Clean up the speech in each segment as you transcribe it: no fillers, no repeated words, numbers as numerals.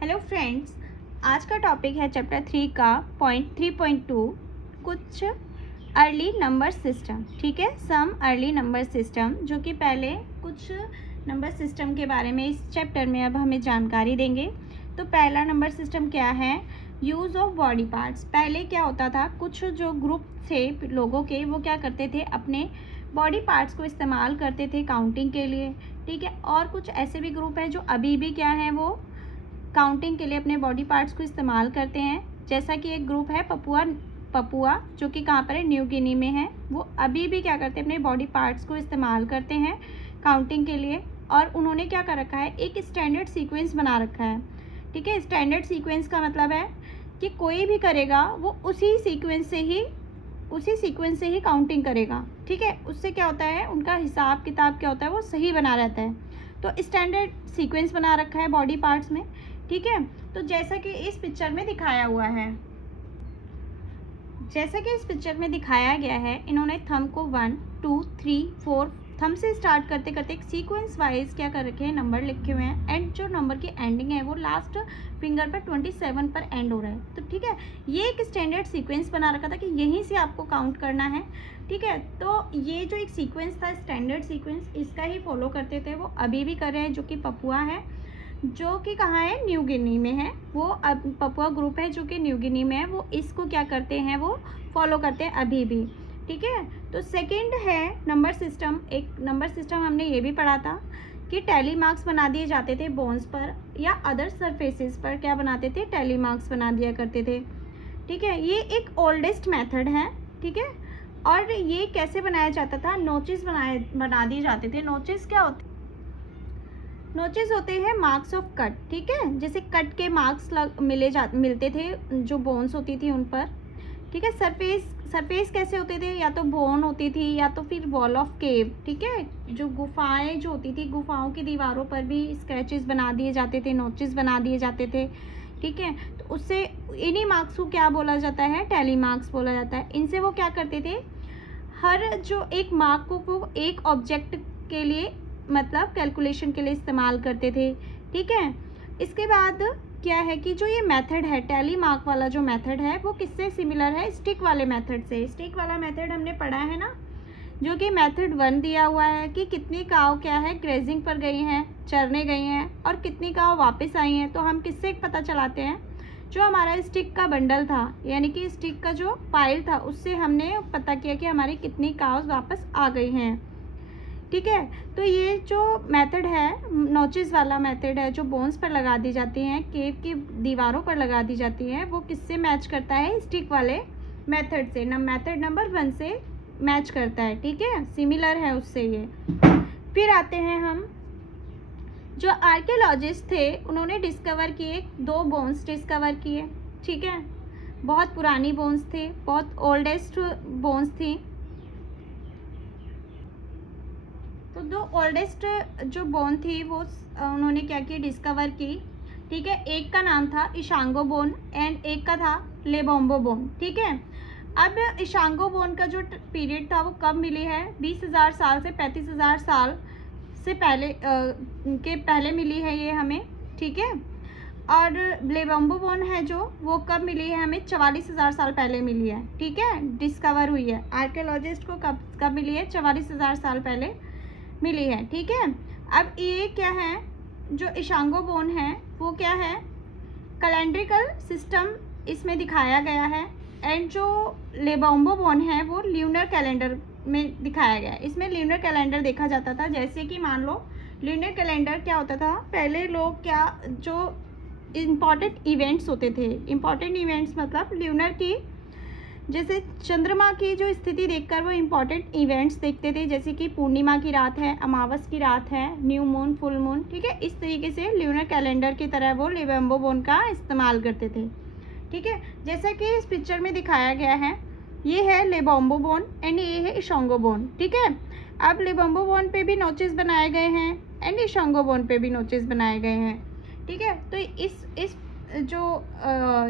Hello friends, आज का topic है चैप्टर 3 का पॉइंट 3.2 कुछ अर्ली नंबर सिस्टम। ठीक है, सम अर्ली नंबर सिस्टम, जो कि पहले कुछ नंबर सिस्टम के बारे में इस चैप्टर में अब हमें जानकारी देंगे। तो पहला नंबर सिस्टम क्या है? Use of body parts. पहले क्या होता था, कुछ जो ग्रुप थे लोगों के, वो क्या करते थे, अपने बॉडी पार्ट्स को इस्तेमाल करते थे काउंटिंग के लिए। ठीक है, और कुछ ऐसे भी ग्रुप हैं जो अभी भी क्या हैं, वो काउंटिंग के लिए अपने बॉडी पार्ट्स को इस्तेमाल करते हैं। जैसा कि एक ग्रुप है पपुआ, जो कि कहाँ पर है, न्यू गिनी में है। वो अभी भी क्या करते हैं, अपने बॉडी पार्ट्स को इस्तेमाल करते हैं काउंटिंग के लिए। और उन्होंने क्या कर रखा है, एक स्टैंडर्ड सीक्वेंस बना रखा है। ठीक है, स्टैंडर्ड सीक्वेंस का मतलब है कि कोई भी करेगा वो उसी सीक्वेंस से ही काउंटिंग करेगा। ठीक है, उससे क्या होता है, उनका हिसाब किताब क्या होता है, वो सही बना रहता है। तो स्टैंडर्ड सीक्वेंस बना रखा है बॉडी पार्ट्स में। ठीक है, तो जैसा कि इस पिक्चर में दिखाया गया है, इन्होंने थंब को 1 2 3 4 थंब से स्टार्ट करते करते एक सीक्वेंस वाइज क्या कर रखे हैं, नंबर लिखे हुए हैं। एंड जो नंबर की एंडिंग है वो लास्ट फिंगर पर 27 पर एंड हो रहा है। तो ठीक है, ये एक स्टैंडर्ड सीक्वेंस बना रखा था कि यहीं से आपको काउंट करना है। ठीक है, तो ये जो एक सीक्वेंस था, स्टैंडर्ड सीक्वेंस, इसका ही फॉलो करते थे। वो अभी भी कर रहे हैं, जो कि पपुआ है, जो कि कहाँ है, न्यू गिनी में है। वो अब पपुआ ग्रुप है जो कि न्यू गिनी में है, वो इसको क्या करते हैं, वो फॉलो करते हैं अभी भी। ठीक है, तो सेकंड है नंबर सिस्टम। एक नंबर सिस्टम हमने ये भी पढ़ा था कि टैली मार्क्स बना दिए जाते थे बोन्स पर या अदर सरफेसेस पर। क्या बनाते थे, टैली मार्क्स बना दिया करते थे। ठीक है, ये एक ओल्डेस्ट मेथड है। ठीक है, और ये कैसे बनाया जाता था, नोचेस बना दिए जाते थे। नोचेस क्या होते, नोचेस होते हैं मार्क्स ऑफ कट। ठीक है, जैसे कट के मार्क्स मिलते थे जो बोन्स होती थी उन पर। ठीक है, सरफेस कैसे होते थे, या तो बोन होती थी या तो फिर वॉल ऑफ केव। ठीक है, जो गुफाएं जो होती थी, गुफाओं की दीवारों पर भी स्क्रैचेस बना दिए जाते थे, नोचेस बना दिए जाते थे। ठीक है, तो उससे इन्हीं मार्क्स को क्या बोला जाता है, टैली मार्क्स बोला जाता है। इनसे वो क्या करते थे, हर जो एक मार्क को वो एक ऑब्जेक्ट के लिए, मतलब कैलकुलेशन के लिए इस्तेमाल करते थे। ठीक है, इसके बाद क्या है कि जो ये मेथड है, टैली मार्क वाला जो मेथड है, वो किससे सिमिलर है, स्टिक वाले मेथड से। स्टिक वाला मेथड हमने पढ़ा है ना, जो कि मेथड 1 दिया हुआ है कि कितनी काव क्या है, ग्रेजिंग पर गई हैं, चरने गई हैं, और कितनी काव वापस आई हैं। तो हम किससे पता चलाते हैं, जो हमारा स्टिक का बंडल था, यानी कि स्टिक का जो पाइल था, उससे हमने पता किया कि हमारी कितनी काव्स वापस आ गई हैं। ठीक है, तो ये जो मेथड है, नोचेस वाला मेथड है, जो बोन्स पर लगा दी जाती हैं, केव की दीवारों पर लगा दी जाती हैं, वो किससे मैच करता है, स्टिक वाले मेथड से, मेथड नंबर 1 से मैच करता है। ठीक है, सिमिलर है उससे ये। फिर आते हैं हम, जो आर्कियोलॉजिस्ट थे, उन्होंने डिस्कवर किए 2 बोन्स डिस्कवर किए। ठीक है, बहुत पुरानी बोन्स थे, बहुत ओल्डेस्ट बोन्स थी। तो 2 ओल्डेस्ट जो बोन थी वो उन्होंने क्या की, डिस्कवर की। ठीक है, एक का नाम था इशांगो बोन एंड एक का था लेबोम्बो बोन। ठीक है, अब इशांगो बोन का जो पीरियड था वो कब मिली है, 20,000 साल से 35,000 साल से पहले मिली है ये हमें। ठीक है, और लेबोम्बो बोन है जो, वो कब मिली है हमें, 44,000 साल पहले मिली है। ठीक है, डिस्कवर हुई है, आर्कियोलॉजिस्ट को कब मिली है, 44,000 साल पहले मिली है। ठीक है, अब ये क्या है, जो इशांगो बोन है वो क्या है, कैलेंड्रिकल सिस्टम इसमें दिखाया गया है। एंड जो लेबोम्बो बोन है वो ल्यूनर कैलेंडर में दिखाया गया है। इसमें ल्यूनर कैलेंडर देखा जाता था, जैसे कि मान लो ल्यूनर कैलेंडर क्या होता था, पहले लोग क्या, जो इम्पॉर्टेंट इवेंट्स होते थे, इम्पॉर्टेंट इवेंट्स मतलब ल्यूनर की, जैसे चंद्रमा की जो स्थिति देखकर वो इम्पॉर्टेंट इवेंट्स देखते थे, जैसे कि पूर्णिमा की रात है, अमावस की रात है, न्यू मून, फुल मून। ठीक है, इस तरीके से ल्यूनर कैलेंडर की तरह वो लेबोम्बो बोन का इस्तेमाल करते थे। ठीक है, जैसा कि इस पिक्चर में दिखाया गया है, ये है लेबोम्बो बोन एंड ये है इशांगो बोन। ठीक है, अब लेबोम्बो बोन पे भी नोचेस बनाए गए हैं एंड इशांगो बोन पे भी नोचेस बनाए गए हैं। ठीक है, तो इस जो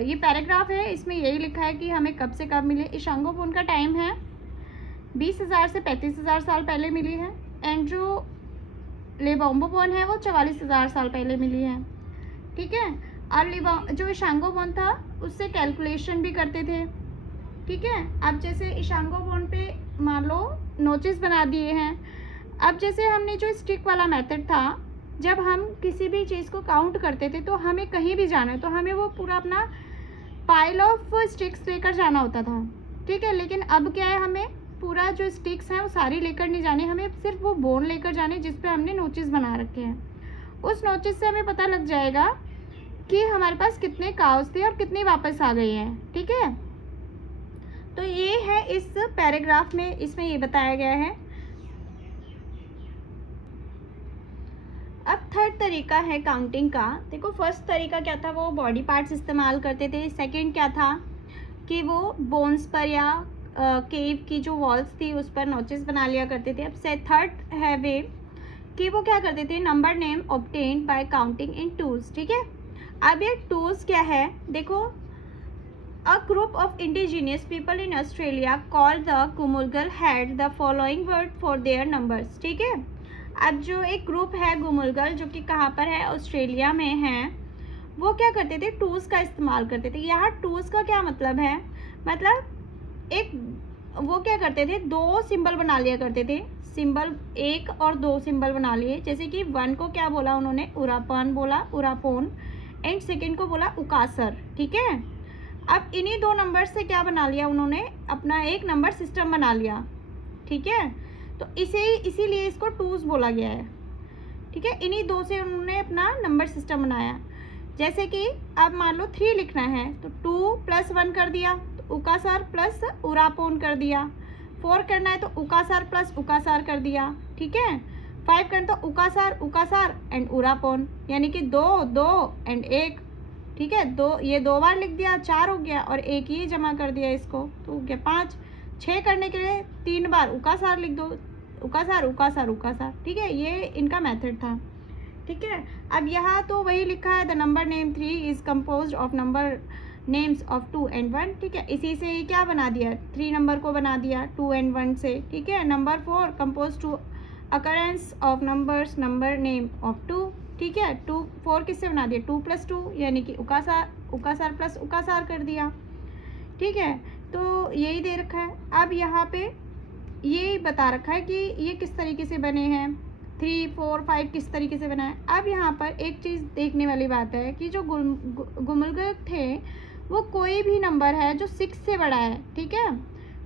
ये पैराग्राफ है, इसमें यही लिखा है कि हमें कब से कब मिले। इशांगो बोन का टाइम है 20,000 से 35,000 साल पहले मिली है, एंड जो लेबोम्बो बोन है वो 44,000 साल पहले मिली है। ठीक है, अर्ली बॉर्न जो ईशांगो बॉर्न था उससे कैलकुलेशन भी करते थे, ठीक है। अब जैसे ईशांगो बॉर्न पे मान लो नोचेस बना दिए हैं। अब जैसे हमने जो स्टिक वाला मेथड था, जब हम किसी भी चीज़ को काउंट करते थे तो हमें कहीं भी जाना है तो हमें वो पूरा अपना पाइल ऑफ स्टिक्स लेकर जाना होता था, ठीक है। लेकिन अब क्या है, हमें पूरा जो स्टिक्स हैं वो सारी लेकर नहीं जाने, हमें सिर्फ वो बोन लेकर जाने जिस पे हमने नोचेस बना रखे हैं। उस नोचेस से हमें पता लग जाएगा कि हमारे पास कितने काउस थे और कितनी वापस आ गई हैं, ठीक है। तो ये है इस पैराग्राफ में, इसमें ये बताया गया है। अब थर्ड तरीका है काउंटिंग का। देखो फर्स्ट तरीका क्या था, वो बॉडी पार्ट्स इस्तेमाल करते थे। सेकंड क्या था कि वो बोन्स पर या केव की जो वॉल्स थी उस पर नोचेस बना लिया करते थे। अब से थर्ड है वे कि वो क्या करते थे, number name obtained by counting in tools, ठीक है। अब ये टूल्स क्या है, देखो A group of indigenous people in Australia called the Gumulgal had the following word for their numbers, ठीक है। अब जो एक ग्रुप है गुमुलगल जो कि कहाँ पर है, ऑस्ट्रेलिया में है, वो क्या करते थे, टूल्स का इस्तेमाल करते थे। यहाँ टूल्स का क्या मतलब है, मतलब एक वो क्या करते थे, दो सिंबल बना लिया करते थे, सिंबल एक और दो सिंबल बना लिए। जैसे कि वन को क्या बोला उन्होंने, उरापन बोला, उरापोन, एंड सेकेंड को बोला उकासर, ठीक है। अब इन्हीं दो नंबर से क्या बना लिया उन्होंने, अपना एक नंबर सिस्टम बना लिया, ठीक है। तो इसीलिए इसको टूल्स बोला गया है, ठीक है। इन्हीं दो से उन्होंने अपना नंबर सिस्टम बनाया। जैसे कि अब मान लो 3 लिखना है तो 2 + 1 कर दिया, तो उकासार प्लस उरापोन कर दिया। 4 करना है तो उकासार प्लस उकासार कर दिया, ठीक है। 5 करना तो उकासार उकासार एंड उरापोन, यानी कि 2 2 एंड 1, ठीक है। 2 ये 2 बार लिख दिया, 4 हो गया, और 1 ये जमा कर दिया इसको, तो हो गया 5। 6 करने के लिए 3 बार उकासार लिख दो, उकासार उकासार उकासार, ठीक है। ये इनका मेथड था, ठीक है। अब यहाँ तो वही लिखा है, the number name 3 is composed of number names of 2 and 1, ठीक है। इसी से ये क्या बना दिया, 3 नंबर को बना दिया 2 and 1 से, ठीक है। Number 4 compose to occurrence of numbers number name of 2, ठीक है। 4 किससे बना दिया, 2 + 2 यानी कि उकासार उकासार प्लस उकासार कर दिया, ठीक है। तो यही दे रखा है। अब यहाँ पे ये बता रखा है कि ये किस तरीके से बने हैं, 3 4 5 किस तरीके से बना है। अब यहाँ पर एक चीज़ देखने वाली बात है कि जो गुमुलगल थे वो कोई भी नंबर है जो 6 से बड़ा है, ठीक है।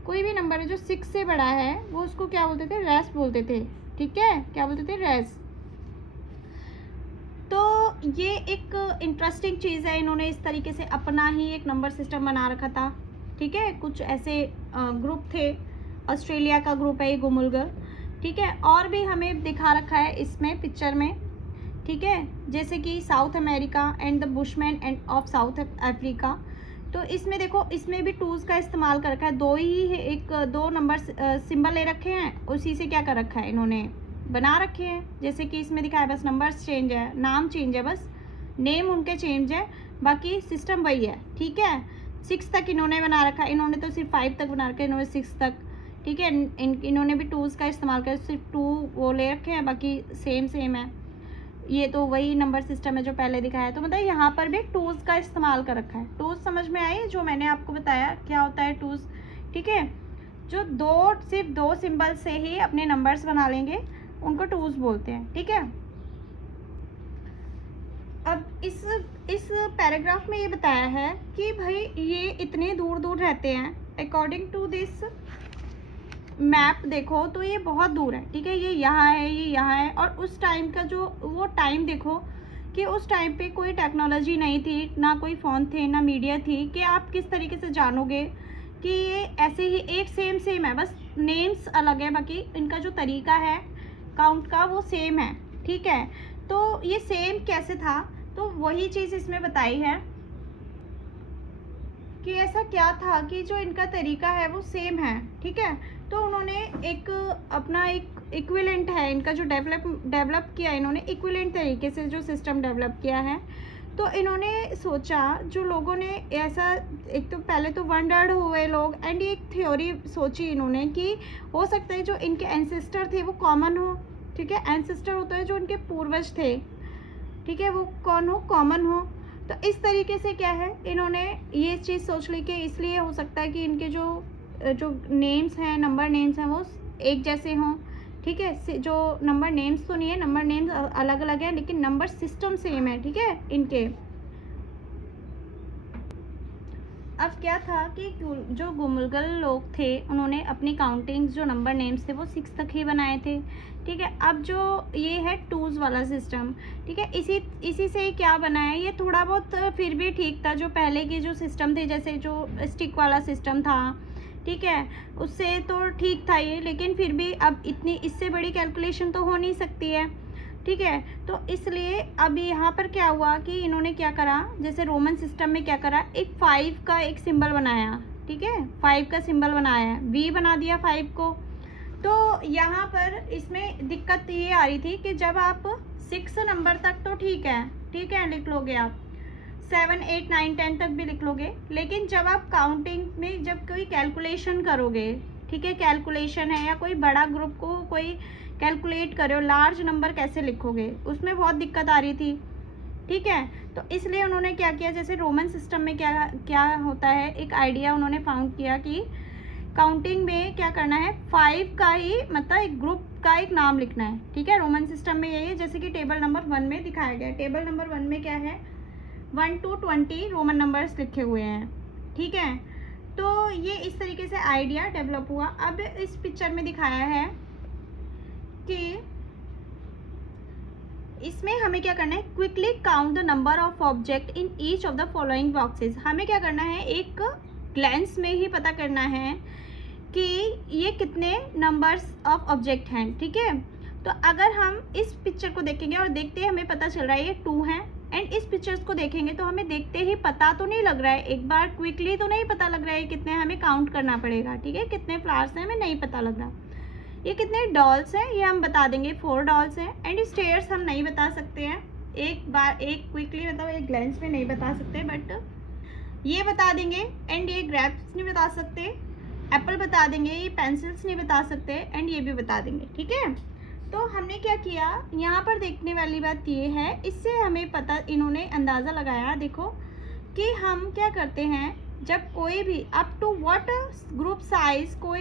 कोई भी नंबर है जो 6 से बड़ा है वो उसको क्या बोलते थे, रेस बोलते थे, ठीक है। क्या बोलते थे, रेस। तो ये एक इंटरेस्टिंग चीज़ है, इन्होंने इस तरीके से अपना ही एक नंबर सिस्टम बना रखा था, ठीक है। कुछ ऐसे ग्रुप थे, ऑस्ट्रेलिया का ग्रुप है ये गुमुलगल, ठीक है। और भी हमें दिखा रखा है इसमें पिक्चर में, ठीक है। जैसे कि south America and the bushman end of south Africa. तो इसमें देखो, इसमें भी टूल्स का इस्तेमाल कर रखा है, दो ही है, एक 2 नंबर सिंबल ले रखे हैं, उसी से क्या कर रखा है इन्होंने, बना रखे हैं। जैसे कि इसमें दिखा है, बस नंबर्स चेंज है, नाम चेंज है, बस नेम उनके चेंज है, बाकी सिस्टम वही है, ठीक है। 6 तक इन्होंने बना रखा है, इन्होंने तो सिर्फ 5 तक बना रखा है, इन्होंने 6 तक, ठीक है। इन्होंने भी टूल्स का इस्तेमाल कर, सिर्फ 2 वो ले रखे हैं, बाकी सेम है। ये तो वही नंबर सिस्टम है जो पहले दिखाया है। तो मतलब यहाँ पर भी टूल्स का इस्तेमाल कर रखा है। टूल्स समझ में आई, जो मैंने आपको बताया क्या होता है टूल्स, ठीक है। जो सिर्फ दो सिंबल से ही अपने नंबर्स बना लेंगे उनको टूल्स बोलते हैं, ठीक है। अब इस पैराग्राफ में ये बताया है कि भाई ये इतने दूर दूर रहते हैं, अकॉर्डिंग टू दिस मैप देखो तो ये बहुत दूर है, ठीक है। ये यहाँ है, ये यहाँ है, और उस टाइम का जो वो टाइम देखो कि उस टाइम पे कोई टेक्नोलॉजी नहीं थी, ना कोई फ़ोन थे, ना मीडिया थी, कि आप किस तरीके से जानोगे कि ये ऐसे ही एक सेम है, बस नेम्स अलग है, बाकी इनका जो तरीका है काउंट का वो सेम है, ठीक है। तो ये सेम कैसे था, तो वही चीज़ इसमें बताई है कि ऐसा क्या था कि जो इनका तरीका है वो सेम है, ठीक है। तो उन्होंने एक अपना एक इक्विवेलेंट है इनका जो डेवलप किया, इन्होंने इक्विवेलेंट तरीके से जो सिस्टम डेवलप किया है। तो इन्होंने सोचा, जो लोगों ने ऐसा, एक तो पहले तो वंडर्ड हुए लोग, एंड ये एक थ्योरी सोची इन्होंने कि हो सकता है जो इनके एंसेस्टर थे वो कॉमन हो, ठीक है। एंसेस्टर होता है जो इनके पूर्वज थे, ठीक है, वो कौन हो, कॉमन हो। तो इस तरीके से क्या है, इन्होंने ये चीज़ सोच ली कि इसलिए हो सकता है कि इनके जो नेम्स हैं, नंबर नेम्स हैं, वो एक जैसे हों, ठीक है। जो नंबर नेम्स तो नहीं है, नंबर नेम्स अलग अलग है, लेकिन नंबर सिस्टम सेम है, ठीक है इनके। अब क्या था कि जो गुमुगल लोग थे उन्होंने अपनी काउंटिंग्स, जो नंबर नेम्स थे वो 6 तक ही बनाए थे, ठीक है। अब जो ये है टूज़ वाला सिस्टम, ठीक है, इसी से ही क्या बना है, ये थोड़ा बहुत फिर भी ठीक था। जो पहले के जो सिस्टम थे, जैसे जो स्टिक वाला सिस्टम था, ठीक है, उससे तो ठीक था ये, लेकिन फिर भी अब इतनी इससे बड़ी कैलकुलेशन तो हो नहीं सकती है, ठीक है। तो इसलिए अब यहाँ पर क्या हुआ कि इन्होंने क्या करा, जैसे रोमन सिस्टम में क्या करा, एक 5 का एक सिंबल बनाया, ठीक है, 5 का सिंबल बनाया है, वी बना दिया 5 को। तो यहाँ पर इसमें दिक्कत ये आ रही थी कि जब आप 6 नंबर तक तो ठीक है लिख लोगे आप, 7, 8, 9, 10 तक भी लिख लोगे, लेकिन जब आप काउंटिंग में जब कोई कैलकुलेशन करोगे, ठीक है, कैलकुलेशन है या कोई बड़ा ग्रुप को कोई कैलकुलेट करो, लार्ज नंबर कैसे लिखोगे, उसमें बहुत दिक्कत आ रही थी, ठीक है। तो इसलिए उन्होंने क्या किया, जैसे रोमन सिस्टम में क्या होता है, एक आइडिया उन्होंने फाउंड किया कि काउंटिंग में क्या करना है, 5 का ही मतलब एक ग्रुप का एक नाम लिखना है, ठीक है। रोमन सिस्टम में यही है, जैसे कि टेबल नंबर 1 में दिखाया गया है। टेबल नंबर 1 में क्या है, 1 to 20 रोमन नंबर्स लिखे हुए हैं, ठीक है। तो ये इस तरीके से आइडिया डेवलप हुआ। अब इस पिक्चर में दिखाया है कि इसमें हमें क्या करना है, quickly count the number of object in each of the following boxes. हमें क्या करना है, एक ग्लैंस में ही पता करना है कि ये कितने नंबर्स ऑफ ऑब्जेक्ट हैं, ठीक है। तो अगर हम इस पिक्चर को देखेंगे और देखते ही हमें पता चल रहा है ये 2 हैं, एंड इस पिक्चर्स को देखेंगे तो हमें देखते ही पता तो नहीं लग रहा है, एक बार क्विकली तो नहीं पता लग रहा है कितने, हमें काउंट करना पड़ेगा, ठीक है, कितने फ्लावर्स हैं हमें नहीं पता लग रहा। ये कितने डॉल्स हैं ये हम बता देंगे, 4 डॉल्स हैं। एंड स्टेयर्स हम नहीं बता सकते हैं, एक क्विकली मतलब एक ग्लैंस में नहीं बता सकते, बट ये बता देंगे। एंड ये ग्रेप्स नहीं बता सकते, एप्पल बता देंगे, ये पेंसिल्स नहीं बता सकते, एंड ये भी बता देंगे, ठीक है। तो हमने क्या किया, यहाँ पर देखने वाली बात ये है, इससे हमें पता, इन्होंने अंदाज़ा लगाया, देखो कि हम क्या करते हैं, जब कोई भी up to what group size कोई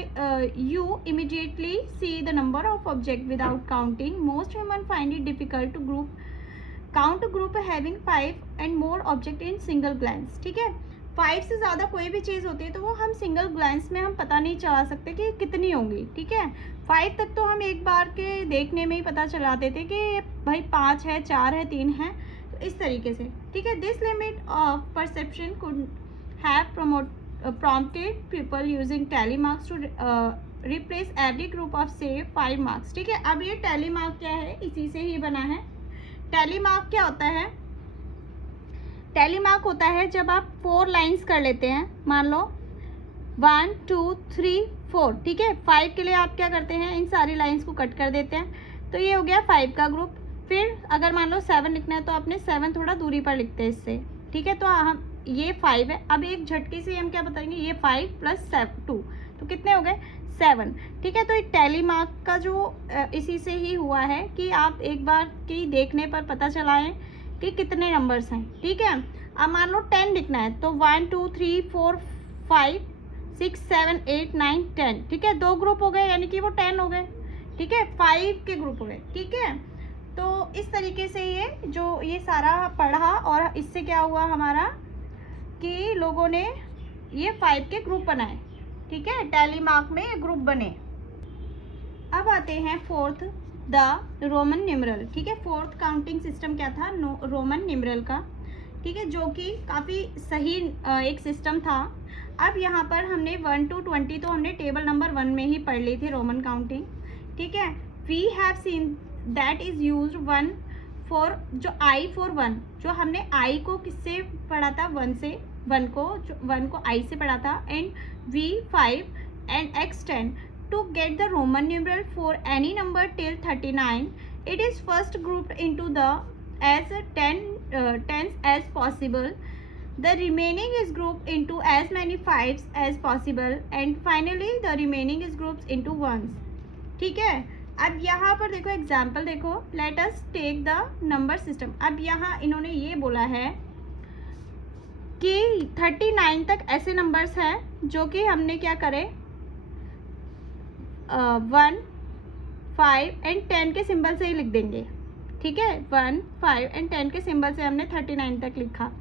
you immediately see the number of object without counting, most human find it difficult to count group having 5 and more object in single glance, ठीक है। 5 से ज़्यादा कोई भी चीज़ होती है तो वो हम सिंगल ग्लैंस में हम पता नहीं चला सकते कि कितनी होंगी, ठीक है। 5 तक तो हम एक बार के देखने में ही पता चला देते कि भाई 5 है, 4 है, 3 है, तो इस तरीके से, ठीक है। This limit of perception could have prompted people using tally marks to replace every group of say 5 marks, ठीक है। अब ये tally mark क्या है, इसी से ही बना है। tally mark क्या होता है, tally mark होता है जब आप 4 लाइन्स कर लेते हैं, मान लो 1 2 3 4, ठीक है। 5 के लिए आप क्या करते हैं, इन सारी लाइन्स को कट कर देते हैं, तो ये हो गया 5 का ग्रुप। फिर अगर मान लो 7 लिखना है तो आपने 7 थोड़ा दूरी पर लिखते हैं इससे, ठीक है। तो हम ये 5 है, अब एक झटके से हम क्या बताएंगे, ये 5 + 2 तो कितने हो गए, 7, ठीक है। तो टैली मार्क का जो इसी से ही हुआ है कि आप एक बार की देखने पर पता चलाएं कि कितने नंबर्स हैं, ठीक है। अब मान लो 10 लिखना है तो 1 2 3 4 5 6 7 8 9 10, ठीक है। 2 ग्रुप हो गए, यानी कि वो 10 हो गए, ठीक है, 5 के ग्रुप हो गए, ठीक है। तो इस तरीके से ये सारा पढ़ा और इससे क्या हुआ हमारा कि लोगों ने ये 5 के ग्रुप बनाए, ठीक है, टैली मार्क में ग्रुप बने। अब आते हैं फोर्थ, द रोमन न्यूमरल, ठीक है। फोर्थ काउंटिंग सिस्टम क्या था, रोमन न्यूमरल का, ठीक है, जो कि काफ़ी सही एक सिस्टम था। अब यहाँ पर हमने 1 to 20 तो हमने टेबल नंबर 1 में ही पढ़ ली थी रोमन काउंटिंग, ठीक है। We have seen that is used 1 for, जो आई फॉर 1, जो हमने आई को किससे पढ़ा था, 1 को आई से पढ़ा था, and V5 and X10 to get the Roman numeral for any number till 39. It is first grouped into the as 10s as possible. The remaining is grouped into as many 5s as possible, and finally the remaining is grouped into 1s, ठीक है। अब यहाँ पर देखो example देखो, let us take the number system. अब यहाँ इन्होंने ये बोला है कि 39 तक ऐसे नंबर्स हैं जो कि हमने क्या करे 1, 5 एंड 10 के सिंबल से ही लिख देंगे, ठीक है। 1, 5 एंड 10 के सिंबल से हमने 39 तक लिखा।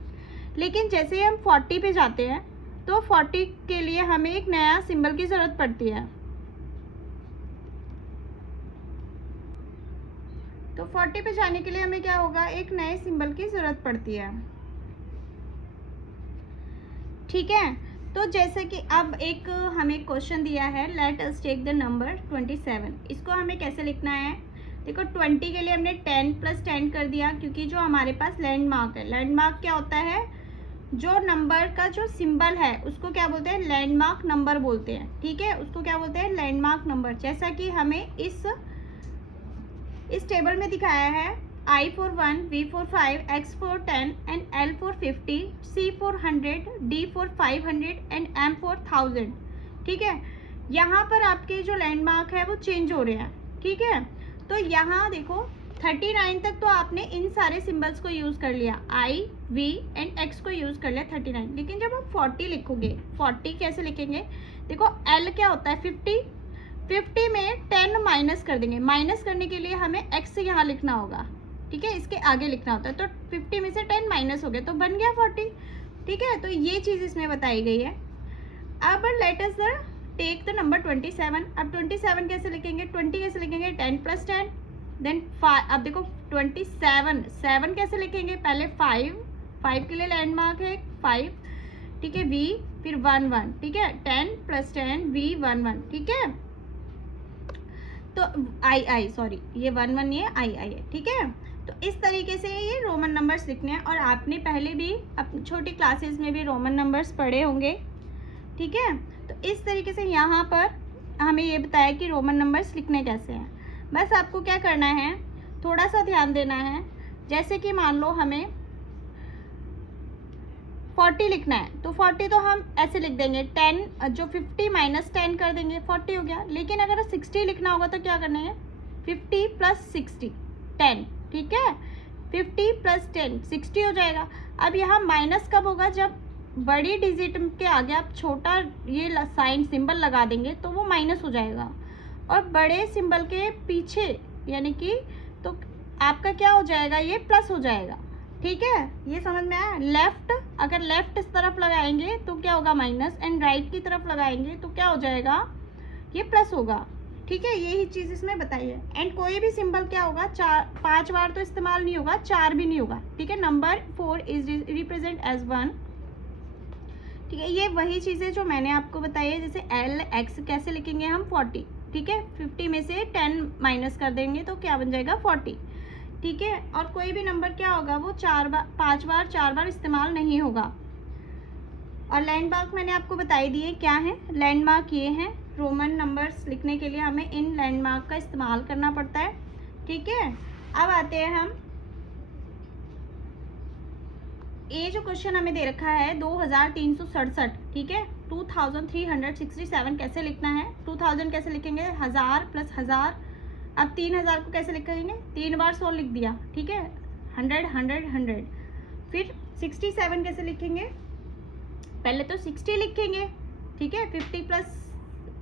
लेकिन जैसे ही हम 40 पे जाते हैं तो 40 के लिए हमें एक नया सिंबल की ज़रूरत पड़ती है। तो 40 पे जाने के लिए हमें क्या होगा, एक नए सिंबल की ज़रूरत पड़ती है, ठीक है। तो जैसे कि अब एक हमें क्वेश्चन दिया है, let us take the number 27। इसको हमें कैसे लिखना है, देखो 20 के लिए हमने 10 + 10 कर दिया, क्योंकि जो हमारे पास लैंडमार्क है, लैंडमार्क क्या होता है, जो नंबर का जो सिंबल है उसको क्या बोलते हैं, लैंडमार्क नंबर बोलते हैं, ठीक है। उसको क्या बोलते हैं, लैंडमार्क नंबर। जैसा कि हमें इस टेबल में दिखाया है, I for 1, V for 5, X for 10 and L for 50, C for 100, D for 500 and M for 1000, ठीक है। यहाँ पर आपके जो लैंडमार्क है वो चेंज हो रहे हैं, ठीक है। तो यहाँ देखो 39 तक तो आपने इन सारे सिंबल्स को यूज़ कर लिया, I, V एंड X को यूज़ कर लिया 39। लेकिन जब आप 40 लिखोगे, 40 कैसे लिखेंगे, देखो L क्या होता है 50 में 10 माइनस कर देंगे। माइनस करने के लिए हमें X यहाँ लिखना होगा, ठीक है, इसके आगे लिखना होता है। तो 50 में से 10 माइनस हो गया तो बन गया 40, ठीक है। तो ये चीज़ इसमें बताई गई है। अब let us take the number 27। अब 27 कैसे लिखेंगे, 20 कैसे लिखेंगे, 10 + 10 देन 5। अब देखो 27 7 कैसे लिखेंगे, पहले 5 के लिए लैंडमार्क है 5, ठीक है, V फिर 1 1, ठीक है, 10 + 10 V 1 1, ठीक है। तो I सॉरी, ये 1 1 ये I है, ठीक है। तो इस तरीके से ये रोमन नंबर्स लिखने हैं, और आपने पहले भी अपनी छोटी क्लासेस में भी रोमन नंबर्स पढ़े होंगे, ठीक है। तो इस तरीके से यहाँ पर हमें ये बताया कि रोमन नंबर्स लिखने कैसे हैं। बस आपको क्या करना है, थोड़ा सा ध्यान देना है। जैसे कि मान लो हमें 40 लिखना है, तो 40 तो हम ऐसे लिख देंगे 10, जो 50 - 10 कर देंगे 40 हो गया। लेकिन अगर 60 लिखना होगा तो क्या करना है, 50 + 60 10, ठीक है, 50 + 10 60 हो जाएगा। अब यहाँ माइनस कब होगा, जब बड़ी डिजिट के आगे आप छोटा ये साइन सिंबल लगा देंगे तो वो माइनस हो जाएगा, और बड़े सिंबल के पीछे यानी कि तो आपका क्या हो जाएगा, ये प्लस हो जाएगा, ठीक है। ये समझ में आया। लेफ्ट, अगर लेफ्ट इस तरफ लगाएंगे तो क्या होगा माइनस, एंड राइट की तरफ लगाएंगे तो क्या हो जाएगा, ये प्लस होगा, ठीक है। यही चीज़ इसमें बताई है। एंड कोई भी सिंबल क्या होगा, 5 बार तो इस्तेमाल नहीं होगा, 4 भी नहीं होगा, ठीक है। नंबर 4 इज रिप्रेजेंट एज 1, ठीक है। ये वही चीज़ें जो मैंने आपको बताई है, जैसे L X कैसे लिखेंगे हम 40, ठीक है, 50 में से 10 माइनस कर देंगे तो क्या बन जाएगा 40, ठीक है। और कोई भी नंबर क्या होगा, वो 5 बार 4 बार इस्तेमाल नहीं होगा। और लैंडमार्क मैंने आपको बताई दिए क्या है, लैंडमार्क ये हैं। रोमन नंबर्स लिखने के लिए हमें इन लैंडमार्क का इस्तेमाल करना पड़ता है, ठीक है। अब आते हैं हम, ये जो क्वेश्चन हमें दे रखा है 2367, ठीक है, 2367 कैसे लिखना है। 2000 कैसे लिखेंगे, 1000 + 1000। अब 3000 को कैसे लिखेंगे, 3 बार 100 लिख दिया, ठीक है, 100 100 100। फिर 67 कैसे लिखेंगे, पहले तो 60 लिखेंगे, ठीक है, 50 +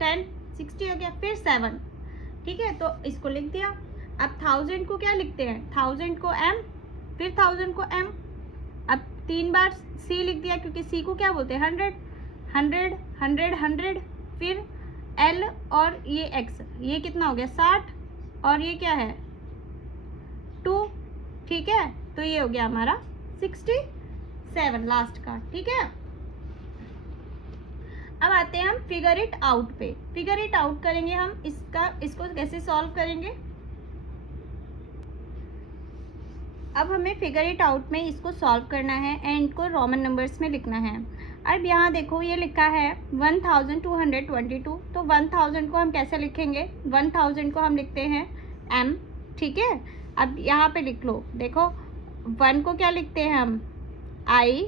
10 60 हो गया, फिर 7, ठीक है, तो इसको लिख दिया। अब 1000 को क्या लिखते हैं, 1000 को M, फिर 1000 को M। अब 3 बार C लिख दिया, क्योंकि C को क्या बोलते हैं 100 100 100 100। फिर L और ये X, ये कितना हो गया 60, और ये क्या है 2, ठीक है। तो ये हो गया हमारा 67 लास्ट का, ठीक है। अब आते हैं हम फिगर इट आउट पे। फिगर इट आउट करेंगे हम, इसको कैसे सॉल्व करेंगे। अब हमें फिगर इट आउट में इसको सॉल्व करना है एंड इनको रोमन नंबर्स में लिखना है। अब यहाँ देखो ये लिखा है 1222, तो 1000 को हम कैसे लिखेंगे, 1000 को हम लिखते हैं M, ठीक है। अब यहाँ पे लिख लो, देखो 1 को क्या लिखते हैं हम I,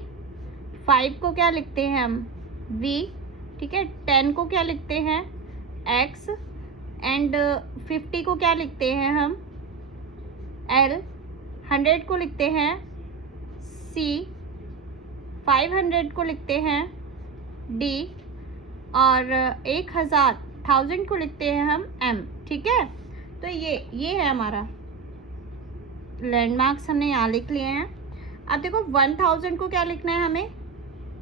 5 को क्या लिखते हैं हम V, ठीक है, 10 को क्या लिखते हैं X, एंड 50 को क्या लिखते हैं हम L, 100 को लिखते हैं C, 500 को लिखते हैं D और 1000 को लिखते हैं हम M। ठीक है, तो ये है हमारा लैंडमार्क्स, हमने यहाँ लिख लिए हैं। अब देखो 1000 को क्या लिखना है, हमें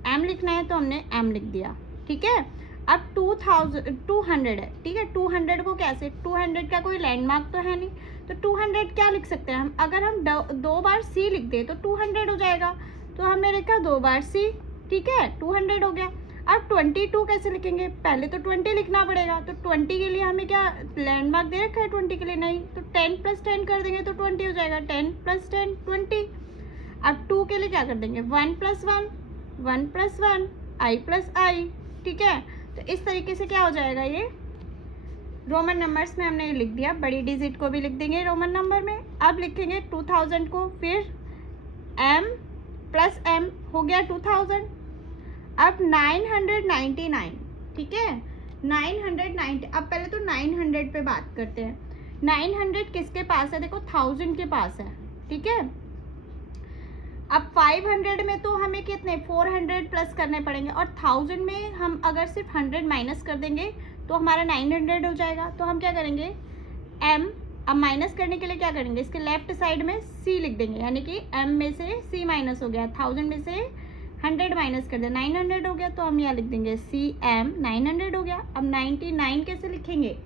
M लिखना है, तो हमने M लिख दिया। ठीक है, अब 200 है। ठीक है, 200 को कैसे, 200 का कोई लैंडमार्क तो है नहीं, तो 200 क्या लिख सकते हैं हम, अगर हम 2 बार C लिख दें तो 200 हो जाएगा, तो हमने लिखा 2 बार C। ठीक है, 200 हो गया। अब 22 कैसे लिखेंगे, पहले तो 20 लिखना पड़ेगा, तो 20 के लिए हमें क्या लैंडमार्क दे रखा है 20 के लिए, नहीं, तो 10 + 10 कर देंगे तो 20 हो जाएगा, 10 + 10 20। अब 2 के लिए क्या कर देंगे, 1 + 1 1 + 1 I + I। ठीक है, तो इस तरीके से क्या हो जाएगा, ये रोमन नंबर्स में हमने लिख दिया, बड़ी डिजिट को भी लिख देंगे रोमन नंबर में। अब लिखेंगे 2000 को, फिर M + M हो गया 2000। अब 999। ठीक है, 990। अब पहले तो 900 पे बात करते हैं। 900 किसके पास है, देखो 1000 के पास है। ठीक है, अब 500 में तो हमें कितने 400 प्लस करने पड़ेंगे, और 1000 में हम अगर सिर्फ 100 माइनस कर देंगे तो हमारा 900 हो जाएगा। तो हम क्या करेंगे, M, अब माइनस करने के लिए क्या करेंगे, इसके लेफ्ट साइड में C लिख देंगे, यानी कि M में से C माइनस हो गया, 1000 में से 100 माइनस कर दिया, 900 हो गया, तो हम यहाँ लिख देंगे CM 900 हो गया। अब 99 कैसे लिखेंगे,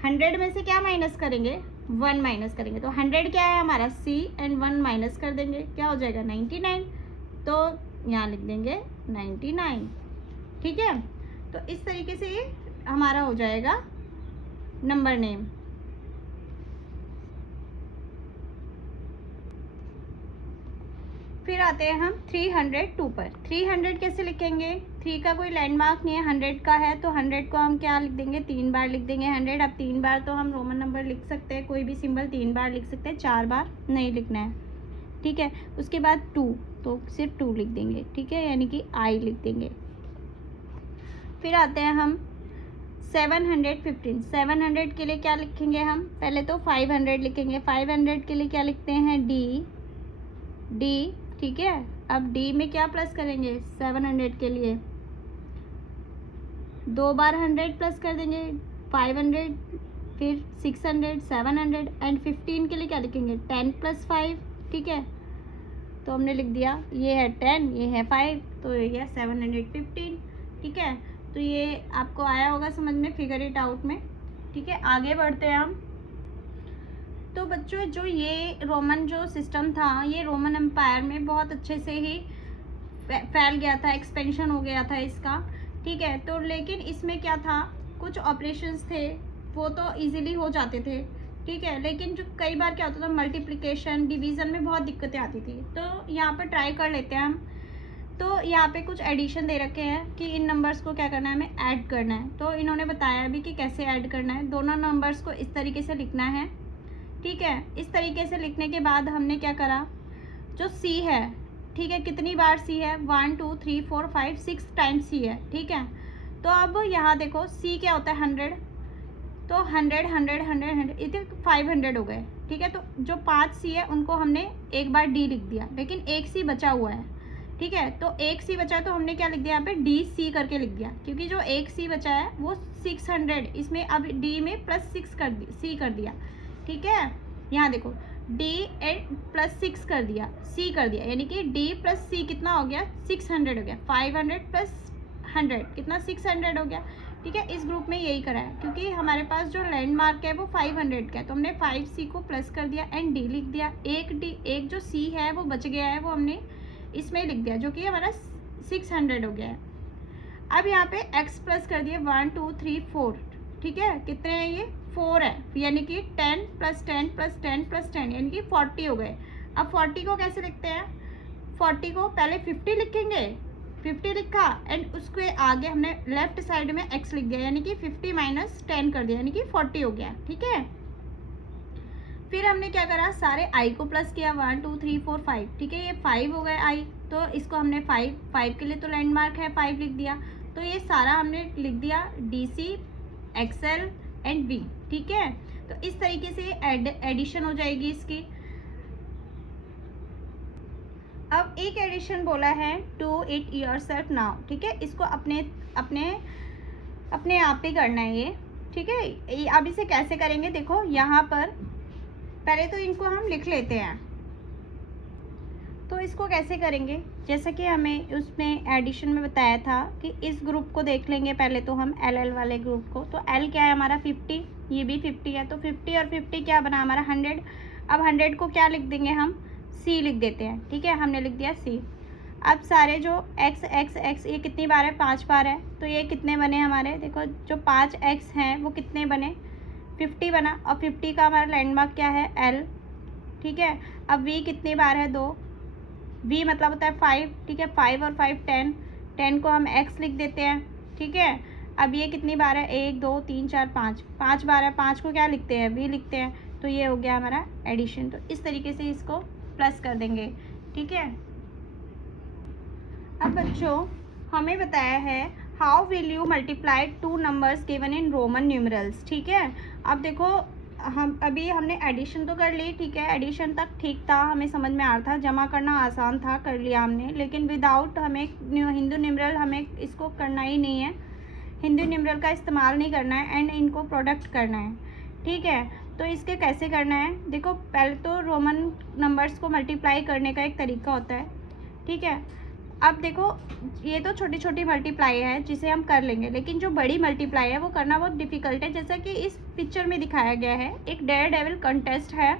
100 में से क्या माइनस करेंगे, 1 माइनस करेंगे, तो 100 क्या है हमारा C एंड 1 माइनस कर देंगे, क्या हो जाएगा 99, तो यहाँ लिख देंगे 99। ठीक है, तो इस तरीके से ये हमारा हो जाएगा नंबर नेम। फिर आते हैं हम 302 पर। 300 कैसे लिखेंगे, 3 का कोई लैंडमार्क नहीं है, 100 का है, तो 100 को हम क्या लिख देंगे, 3 बार लिख देंगे 100। अब 3 बार तो हम रोमन नंबर लिख सकते हैं, कोई भी सिंबल 3 बार लिख सकते हैं, 4 बार नहीं लिखना है। ठीक है, उसके बाद 2, तो सिर्फ 2 लिख देंगे। ठीक है, यानी कि I लिख देंगे। फिर आते हैं हम 715। 700 के लिए क्या लिखेंगे हम, पहले तो 500 लिखेंगे। 500 के लिए क्या लिखते हैं, D। ठीक है, अब D में क्या प्लस करेंगे, 700 के लिए 2 बार 100 प्लस कर देंगे, 500, फिर 600, 700 एंड 15 के लिए क्या लिखेंगे, 10 + 5। ठीक है, तो हमने लिख दिया, ये है 10, ये है 5, तो ये है 715। ठीक है, तो ये आपको आया होगा समझ में, फिगर इट आउट में। ठीक है, आगे बढ़ते हैं हम। तो बच्चों जो ये रोमन जो सिस्टम था, ये रोमन एम्पायर में बहुत अच्छे से ही फैल गया था, एक्सपेंशन हो गया था इसका। ठीक है, तो लेकिन इसमें क्या था, कुछ ऑपरेशंस थे वो तो इजीली हो जाते थे। ठीक है, लेकिन जो कई बार क्या होता था, मल्टीप्लिकेशन डिवीज़न में बहुत दिक्कतें आती थी। तो यहाँ पर ट्राई कर लेते हैं हम। तो यहाँ पे कुछ एडिशन दे रखे हैं कि इन नंबर्स को क्या करना है, हमें ऐड करना है। तो इन्होंने बताया भी कि कैसे ऐड करना है। दोनों नंबर्स को इस तरीके से लिखना है। ठीक है, इस तरीके से लिखने के बाद हमने क्या करा, जो C है, ठीक है, कितनी बार C है, 1 2 3 4 5 6 टाइम्स C है। ठीक है, तो अब यहाँ देखो C क्या होता है 100, तो 100 100 100 100 इतने 500 हो गए। ठीक है, तो जो 5 C है उनको हमने एक बार D लिख दिया, लेकिन एक C बचा हुआ है। ठीक है, तो एक C बचा है, तो हमने क्या लिख दिया यहाँ पे DC करके लिख दिया, क्योंकि जो एक C बचा है वो 600, इसमें अब D में +6 कर दिया, C कर दिया। ठीक है, यहाँ देखो D +6 कर दिया, C कर दिया, यानी कि D + C कितना हो गया, 600 हो गया। 500 + 100 कितना, 600 हो गया। ठीक है, इस ग्रुप में यही करा है, क्योंकि हमारे पास जो लैंडमार्क है वो 500 का है, तो हमने 5C को प्लस कर दिया एंड D लिख दिया। एक जो C है वो बच गया है, वो हमने इसमें लिख दिया, जो कि हमारा 600 हो गया है। अब यहाँ पे x प्लस कर दिया, 1 2 3 4। ठीक है, कितने हैं ये, 4 है, यानी कि 10 + 10 + 10 + 10 यानी कि 40 हो गए। अब 40 को कैसे लिखते हैं, 40 को पहले 50 लिखेंगे, 50 लिखा एंड उसके आगे हमने लेफ्ट साइड में x लिख दिया, यानी कि 50 - 10 कर दिया, यानी कि 40 हो गया। ठीक है, फिर हमने क्या करा, सारे I को प्लस किया, 1 2 3 4 5। ठीक है, ये 5 हो गए I, तो इसको हमने 5 के लिए तो लैंडमार्क है 5 लिख दिया, तो ये सारा हमने लिख दिया DC XL एंड V। ठीक है, तो इस तरीके से एडिशन हो जाएगी इसकी। अब एक एडिशन बोला है, डू इट योरसेल्फ नाउ, ठीक है, इसको अपने अपने अपने आप ही करना है ये, ठीक है। अब इसे कैसे करेंगे, देखो यहाँ पर पहले तो इनको हम लिख लेते हैं। तो इसको कैसे करेंगे, जैसे कि हमें उसमें एडिशन में बताया था कि इस ग्रुप को देख लेंगे पहले तो हम, एल वाले ग्रुप को। तो एल क्या है हमारा 50, ये भी 50 है, तो 50 और 50 क्या बना हमारा 100। अब 100 को क्या लिख देंगे हम, सी लिख देते हैं, ठीक है, हमने लिख दिया सी। अब सारे जो एक्स एक्स एक्स ये कितनी बार है, 5 बार है, तो ये कितने बने हमारे, देखो जो 5 एक्स हैं वो कितने बने, 50 बना। और 50 का हमारा लैंडमार्क क्या है, एल, ठीक है। अब वी कितनी बार है, 2, वी मतलब होता है 5, ठीक है, 5 और 5 10, 10 को हम एक्स लिख देते हैं, ठीक है। अब ये कितनी बार है, 1 2 3 4 5, 5 बार है, 5 को क्या लिखते हैं, वी लिखते हैं। तो ये हो गया हमारा एडिशन। तो इस तरीके से इसको प्लस कर देंगे, ठीक है। अब बच्चों हमें बताया है how will you multiply two numbers given in Roman numerals, ठीक है। अब देखो हमने एडिशन तो कर ली, ठीक है, एडिशन तक ठीक था, हमें समझ में आ रहा था, जमा करना आसान था, कर लिया हमने। लेकिन विदाउट हमें हिंदू न्यूमरल हमें इसको करना ही नहीं है, हिंदू न्यूमरल का इस्तेमाल नहीं करना है एंड इनको प्रोडक्ट करना है, ठीक है। तो इसके कैसे करना है, देखो पहले तो रोमन नंबर्स को मल्टीप्लाई करने का एक तरीका होता है, ठीक है। अब देखो ये तो छोटी छोटी मल्टीप्लाई है जिसे हम कर लेंगे, लेकिन जो बड़ी मल्टीप्लाई है वो करना बहुत डिफ़िकल्ट है। जैसा कि इस पिक्चर में दिखाया गया है, एक डेयर डेविल कंटेस्ट है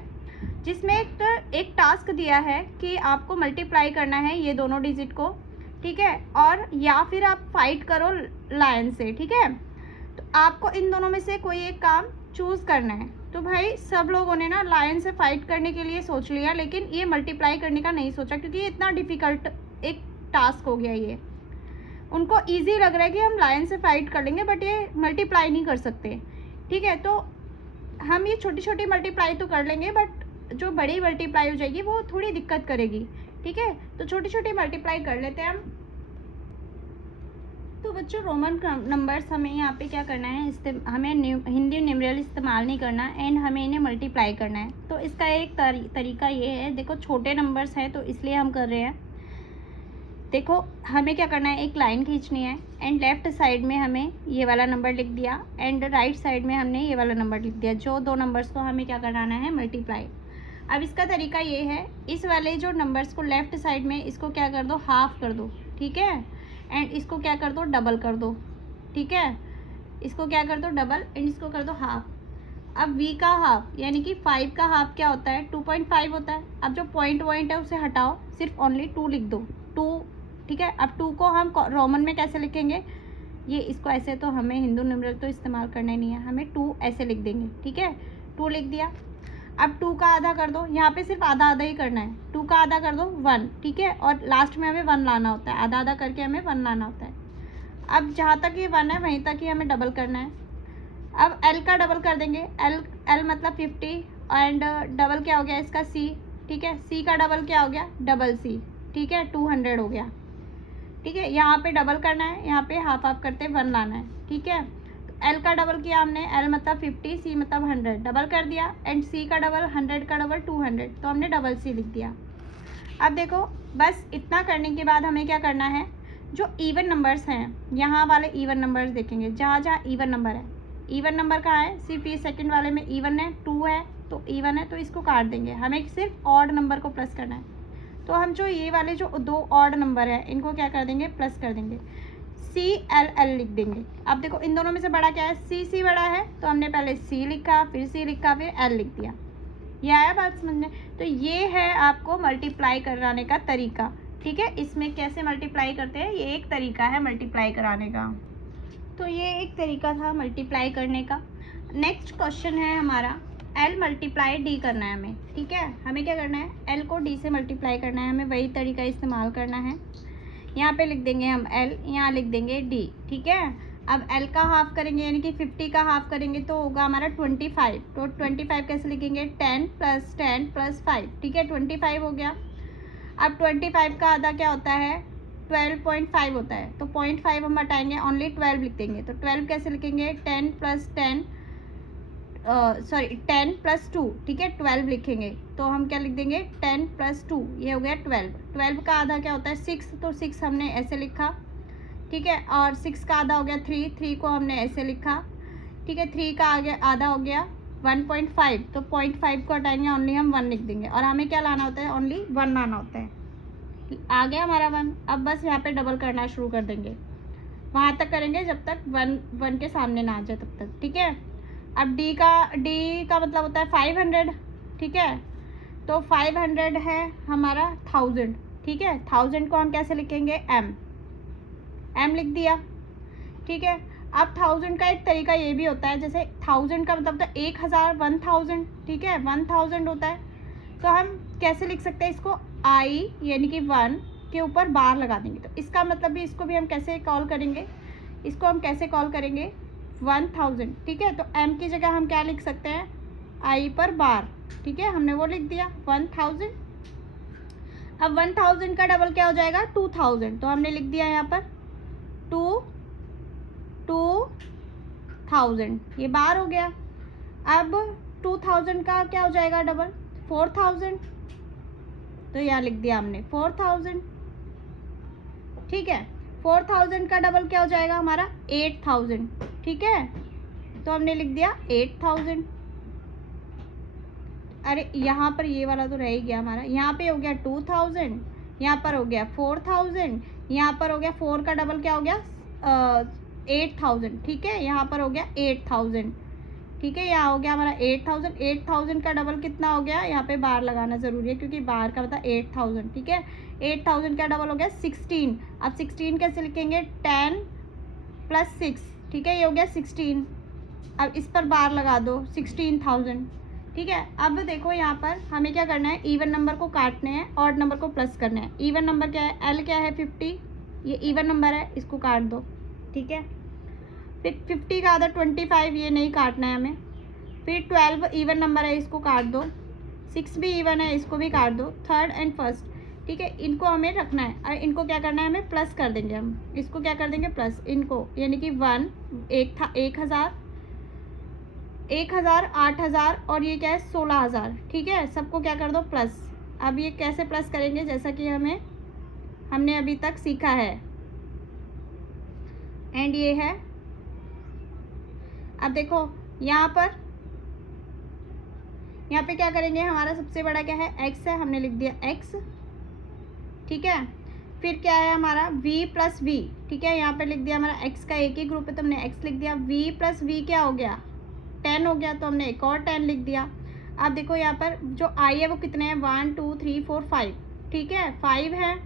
जिसमें एक टास्क दिया है कि आपको मल्टीप्लाई करना है ये दोनों डिजिट को, ठीक है, और या फिर आप फाइट करो लायन से, ठीक है। तो आपको इन दोनों में से कोई एक काम चूज़ करना है। तो भाई सब लोगों ने ना लायन से फाइट करने के लिए सोच लिया, लेकिन ये मल्टीप्लाई करने का नहीं सोचा, क्योंकि ये इतना डिफ़िकल्ट एक टास्क हो गया। ये उनको इजी लग रहा है कि हम लायन से फाइट कर लेंगे, बट ये मल्टीप्लाई नहीं कर सकते, ठीक है। तो हम ये छोटी छोटी मल्टीप्लाई तो कर लेंगे, बट जो बड़ी मल्टीप्लाई हो जाएगी वो थोड़ी दिक्कत करेगी, ठीक है। तो छोटी छोटी मल्टीप्लाई कर लेते हैं हम। तो बच्चों रोमन नंबर्स हमें यहाँ पे क्या करना है, हमें हिंदी न्यूमरल इस्तेमाल नहीं करना एंड हमें इन्हें मल्टीप्लाई करना है। तो इसका एक तरीका ये है, देखो छोटे नंबर्स हैं तो इसलिए हम कर रहे हैं। देखो हमें क्या करना है, एक लाइन खींचनी है एंड लेफ़्ट साइड में हमें ये वाला नंबर लिख दिया एंड राइट साइड में हमने ये वाला नंबर लिख दिया। जो दो नंबर्स को हमें क्या कराना है, मल्टीप्लाई। अब इसका तरीका ये है, इस वाले जो नंबर्स को लेफ़्ट साइड में इसको क्या कर दो, हाफ कर दो, ठीक है, एंड इसको क्या कर दो, डबल कर दो, ठीक है। इसको क्या कर दो, डबल, एंड इसको कर दो हाफ। अब v का हाफ यानी कि 5 का हाफ क्या होता है, 2.5 होता है। अब जो पॉइंट है उसे हटाओ, सिर्फ ओनली 2 लिख दो, 2, ठीक है। अब 2 को हम रोमन में कैसे लिखेंगे, ये इसको ऐसे, तो हमें हिंदू न्यूमरल तो इस्तेमाल करना ही नहीं है, हमें 2 ऐसे लिख देंगे, ठीक है। 2 लिख दिया। अब 2 का आधा कर दो, यहाँ पे सिर्फ आधा आधा ही करना है, 2 का आधा कर दो 1, ठीक है, और लास्ट में हमें 1 लाना होता है, आधा आधा करके हमें 1 लाना होता है। अब जहाँ तक ये 1 है वहीं तक ही हमें डबल करना है। अब l का डबल कर देंगे, l मतलब 50 एंड डबल क्या हो गया इसका c, ठीक है। c का डबल क्या हो गया, डबल c, ठीक है, 200 हो गया, ठीक है। यहाँ पे डबल करना है, यहाँ पे हाफ हाफ करते 1 लाना है, ठीक है। तो l का डबल किया हमने, l मतलब 50, c मतलब 100, डबल कर दिया, एंड c का डबल 100 का डबल 200, तो हमने डबल c लिख दिया। अब देखो बस इतना करने के बाद हमें क्या करना है, जो इवन नंबर्स हैं यहाँ वाले इवन नंबर्स देखेंगे, जहाँ जहाँ इवन नंबर है, इवन नंबर कहाँ है, सिर्फ ये सेकंड वाले में इवन है, 2 है तो इवन है, तो इसको काट देंगे, हमें सिर्फ ऑड नंबर को प्लस करना है। तो हम जो ये वाले जो 2 ऑड नंबर है इनको क्या कर देंगे, प्लस कर देंगे, CLL लिख देंगे। अब देखो इन दोनों में से बड़ा क्या है, C बड़ा है, तो हमने पहले C लिखा, फिर C लिखा, फिर L लिख दिया। ये आया बात समझ में। तो ये है आपको मल्टीप्लाई कराने का तरीका, ठीक है। इसमें कैसे मल्टीप्लाई करते हैं, ये एक तरीका है मल्टीप्लाई कराने का। तो ये एक तरीका था मल्टीप्लाई करने का। नेक्स्ट क्वेश्चन है हमारा, L मल्टीप्लाई D करना है हमें, ठीक है। हमें क्या करना है, L को D से मल्टीप्लाई करना है, हमें वही तरीका इस्तेमाल करना है। यहाँ पे लिख देंगे हम L, यहाँ लिख देंगे D, ठीक है। अब L का हाफ करेंगे यानी कि 50 का हाफ करेंगे तो होगा हमारा 25, तो 25 कैसे लिखेंगे, 10 + 10 + 5, ठीक है, 25 हो गया। अब 25 का आधा क्या होता है, 12.5 होता है, तो 0.5 हम हटाएंगे, ओनली 12 लिख देंगे। तो 12 कैसे लिखेंगे, 10 + 10 सॉरी 10 + 2, ठीक है 12 लिखेंगे। तो हम क्या लिख देंगे 10 + 2, ये हो गया 12। 12 का आधा क्या होता है 6, तो 6 हमने ऐसे लिखा, ठीक है। और 6 का आधा हो गया 3, 3 को हमने ऐसे लिखा, ठीक है। 3 का आधा हो गया 1.5, तो 0.5 को हटाएंगे, ओनली हम 1 लिख देंगे। और हमें क्या लाना होता है, ओनली 1 लाना होता है। आ गया हमारा 1। अब बस यहाँ पे डबल करना शुरू कर देंगे, वहाँ तक करेंगे जब तक 1 के सामने ना आ जाए तब तक, ठीक है। अब डी का मतलब होता है 500, ठीक है। तो 500 है हमारा 1000, ठीक है। 1000 को हम कैसे लिखेंगे, एम लिख दिया, ठीक है। अब 1000 का एक तरीका ये भी होता है, जैसे 1000 का मतलब तो 1000, 1000, ठीक है 1000 होता है। तो हम कैसे लिख सकते हैं इसको, आई यानी कि 1 के ऊपर बार लगा देंगे। तो इसका मतलब भी इसको भी हम कैसे कॉल करेंगे, इसको हम कैसे कॉल करेंगे 1000, ठीक है। तो m की जगह हम क्या लिख सकते हैं, आई पर बार, ठीक है। हमने वो लिख दिया 1000। अब 1000 का डबल क्या हो जाएगा 2000, तो हमने लिख दिया यहाँ पर 2000, ये बार हो गया। अब 2000 का क्या हो जाएगा डबल 4000, तो यहाँ लिख दिया हमने 4000, ठीक है। 4000 का डबल क्या हो जाएगा हमारा 8000, ठीक है। तो हमने लिख दिया 8000। अरे यहाँ पर ये वाला तो रह ही गया हमारा, यहाँ पे हो गया 2000, यहाँ पर हो गया 4000, यहाँ पर हो गया 4 का डबल क्या हो गया 8000, ठीक है। यहाँ पर हो गया 8000, ठीक है। यहाँ हो गया हमारा 8000। 8000 का डबल कितना हो गया, यहाँ पे बार लगाना ज़रूरी है क्योंकि बार का मतलब 8000, ठीक है। 8000 का डबल हो गया 16। अब 16 कैसे लिखेंगे 10 + 6, ठीक है, ये हो गया 16। अब इस पर बार लगा दो 16000, ठीक है। अब देखो यहाँ पर हमें क्या करना है, इवन नंबर को काटने हैं, ऑड नंबर को प्लस करना है। इवन नंबर क्या है, एल क्या है 50, ये इवन नंबर है, इसको काट दो, ठीक है। फिर 50 का आधा 25, ये नहीं काटना है हमें। फिर 12 इवन नंबर है, इसको काट दो। 6 भी इवन है, इसको भी काट दो। थर्ड एंड फर्स्ट, ठीक है, इनको हमें रखना है। और इनको क्या करना है, हमें प्लस कर देंगे। हम इसको क्या कर देंगे प्लस, इनको यानी कि 1 एक था 1000, 8000 और ये क्या है 16000, ठीक है। सबको क्या कर दो प्लस। अब ये कैसे प्लस करेंगे, जैसा कि हमने अभी तक सीखा है। एंड ये है, अब देखो यहाँ पे क्या करेंगे, हमारा सबसे बड़ा क्या है x है, हमने लिख दिया x, ठीक है। फिर क्या है हमारा v + v, ठीक है। यहाँ पे लिख दिया हमारा x का एक ही ग्रुप है तो हमने x लिख दिया। v + v क्या हो गया 10 हो गया, तो हमने एक और 10 लिख दिया। अब देखो यहाँ पर जो i है वो कितने हैं 1 2 3 4 5, ठीक है 5 है,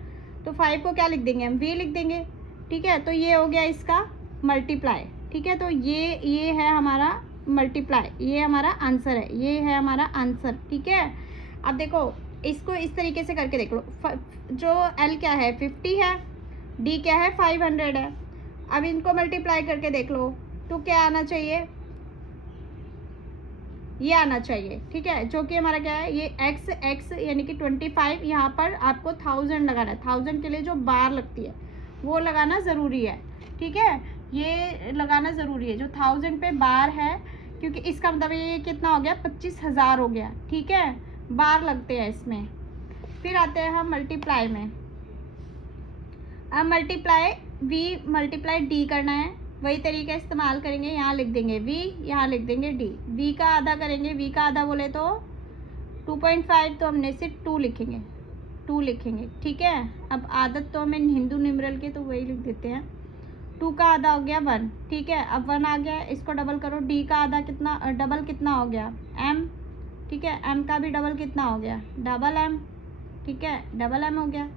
तो 5 को क्या लिख देंगे हम v लिख देंगे, ठीक है। तो ये हो गया इसका मल्टीप्लाई, ठीक है। तो ये है हमारा मल्टीप्लाई, ये हमारा आंसर है, ये है हमारा आंसर, ठीक है। अब देखो इसको इस तरीके से करके देख लो, जो L क्या है 50 है, D क्या है 500 है। अब इनको मल्टीप्लाई करके देख लो तो क्या आना चाहिए, ये आना चाहिए, ठीक है। जो कि हमारा क्या है ये x यानी कि 25, यहाँ पर आपको 1000 लगाना है। 1000 के लिए जो बार लगती है वो लगाना ज़रूरी है, ठीक है, ये लगाना ज़रूरी है जो 1000 पे बार है, क्योंकि इसका मतलब ये कितना हो गया 25000 हो गया, ठीक है, बार लगते हैं इसमें। फिर आते हैं हम मल्टीप्लाई में। अब मल्टीप्लाई डी करना है, वही तरीका इस्तेमाल करेंगे। यहाँ लिख देंगे v, यहाँ लिख देंगे d। v का आधा करेंगे, v का आधा बोले तो 2.5, तो हमने सिर्फ 2 लिखेंगे, ठीक है। अब आदत तो हमें हिंदू न्यूमरल के, तो वही लिख देते हैं। 2 का आधा हो गया 1, ठीक है। अब 1 आ गया, इसको डबल करो। d का आधा कितना, डबल कितना हो गया m, ठीक है। m का भी डबल कितना हो गया डबल m, ठीक है, डबल m हो गया।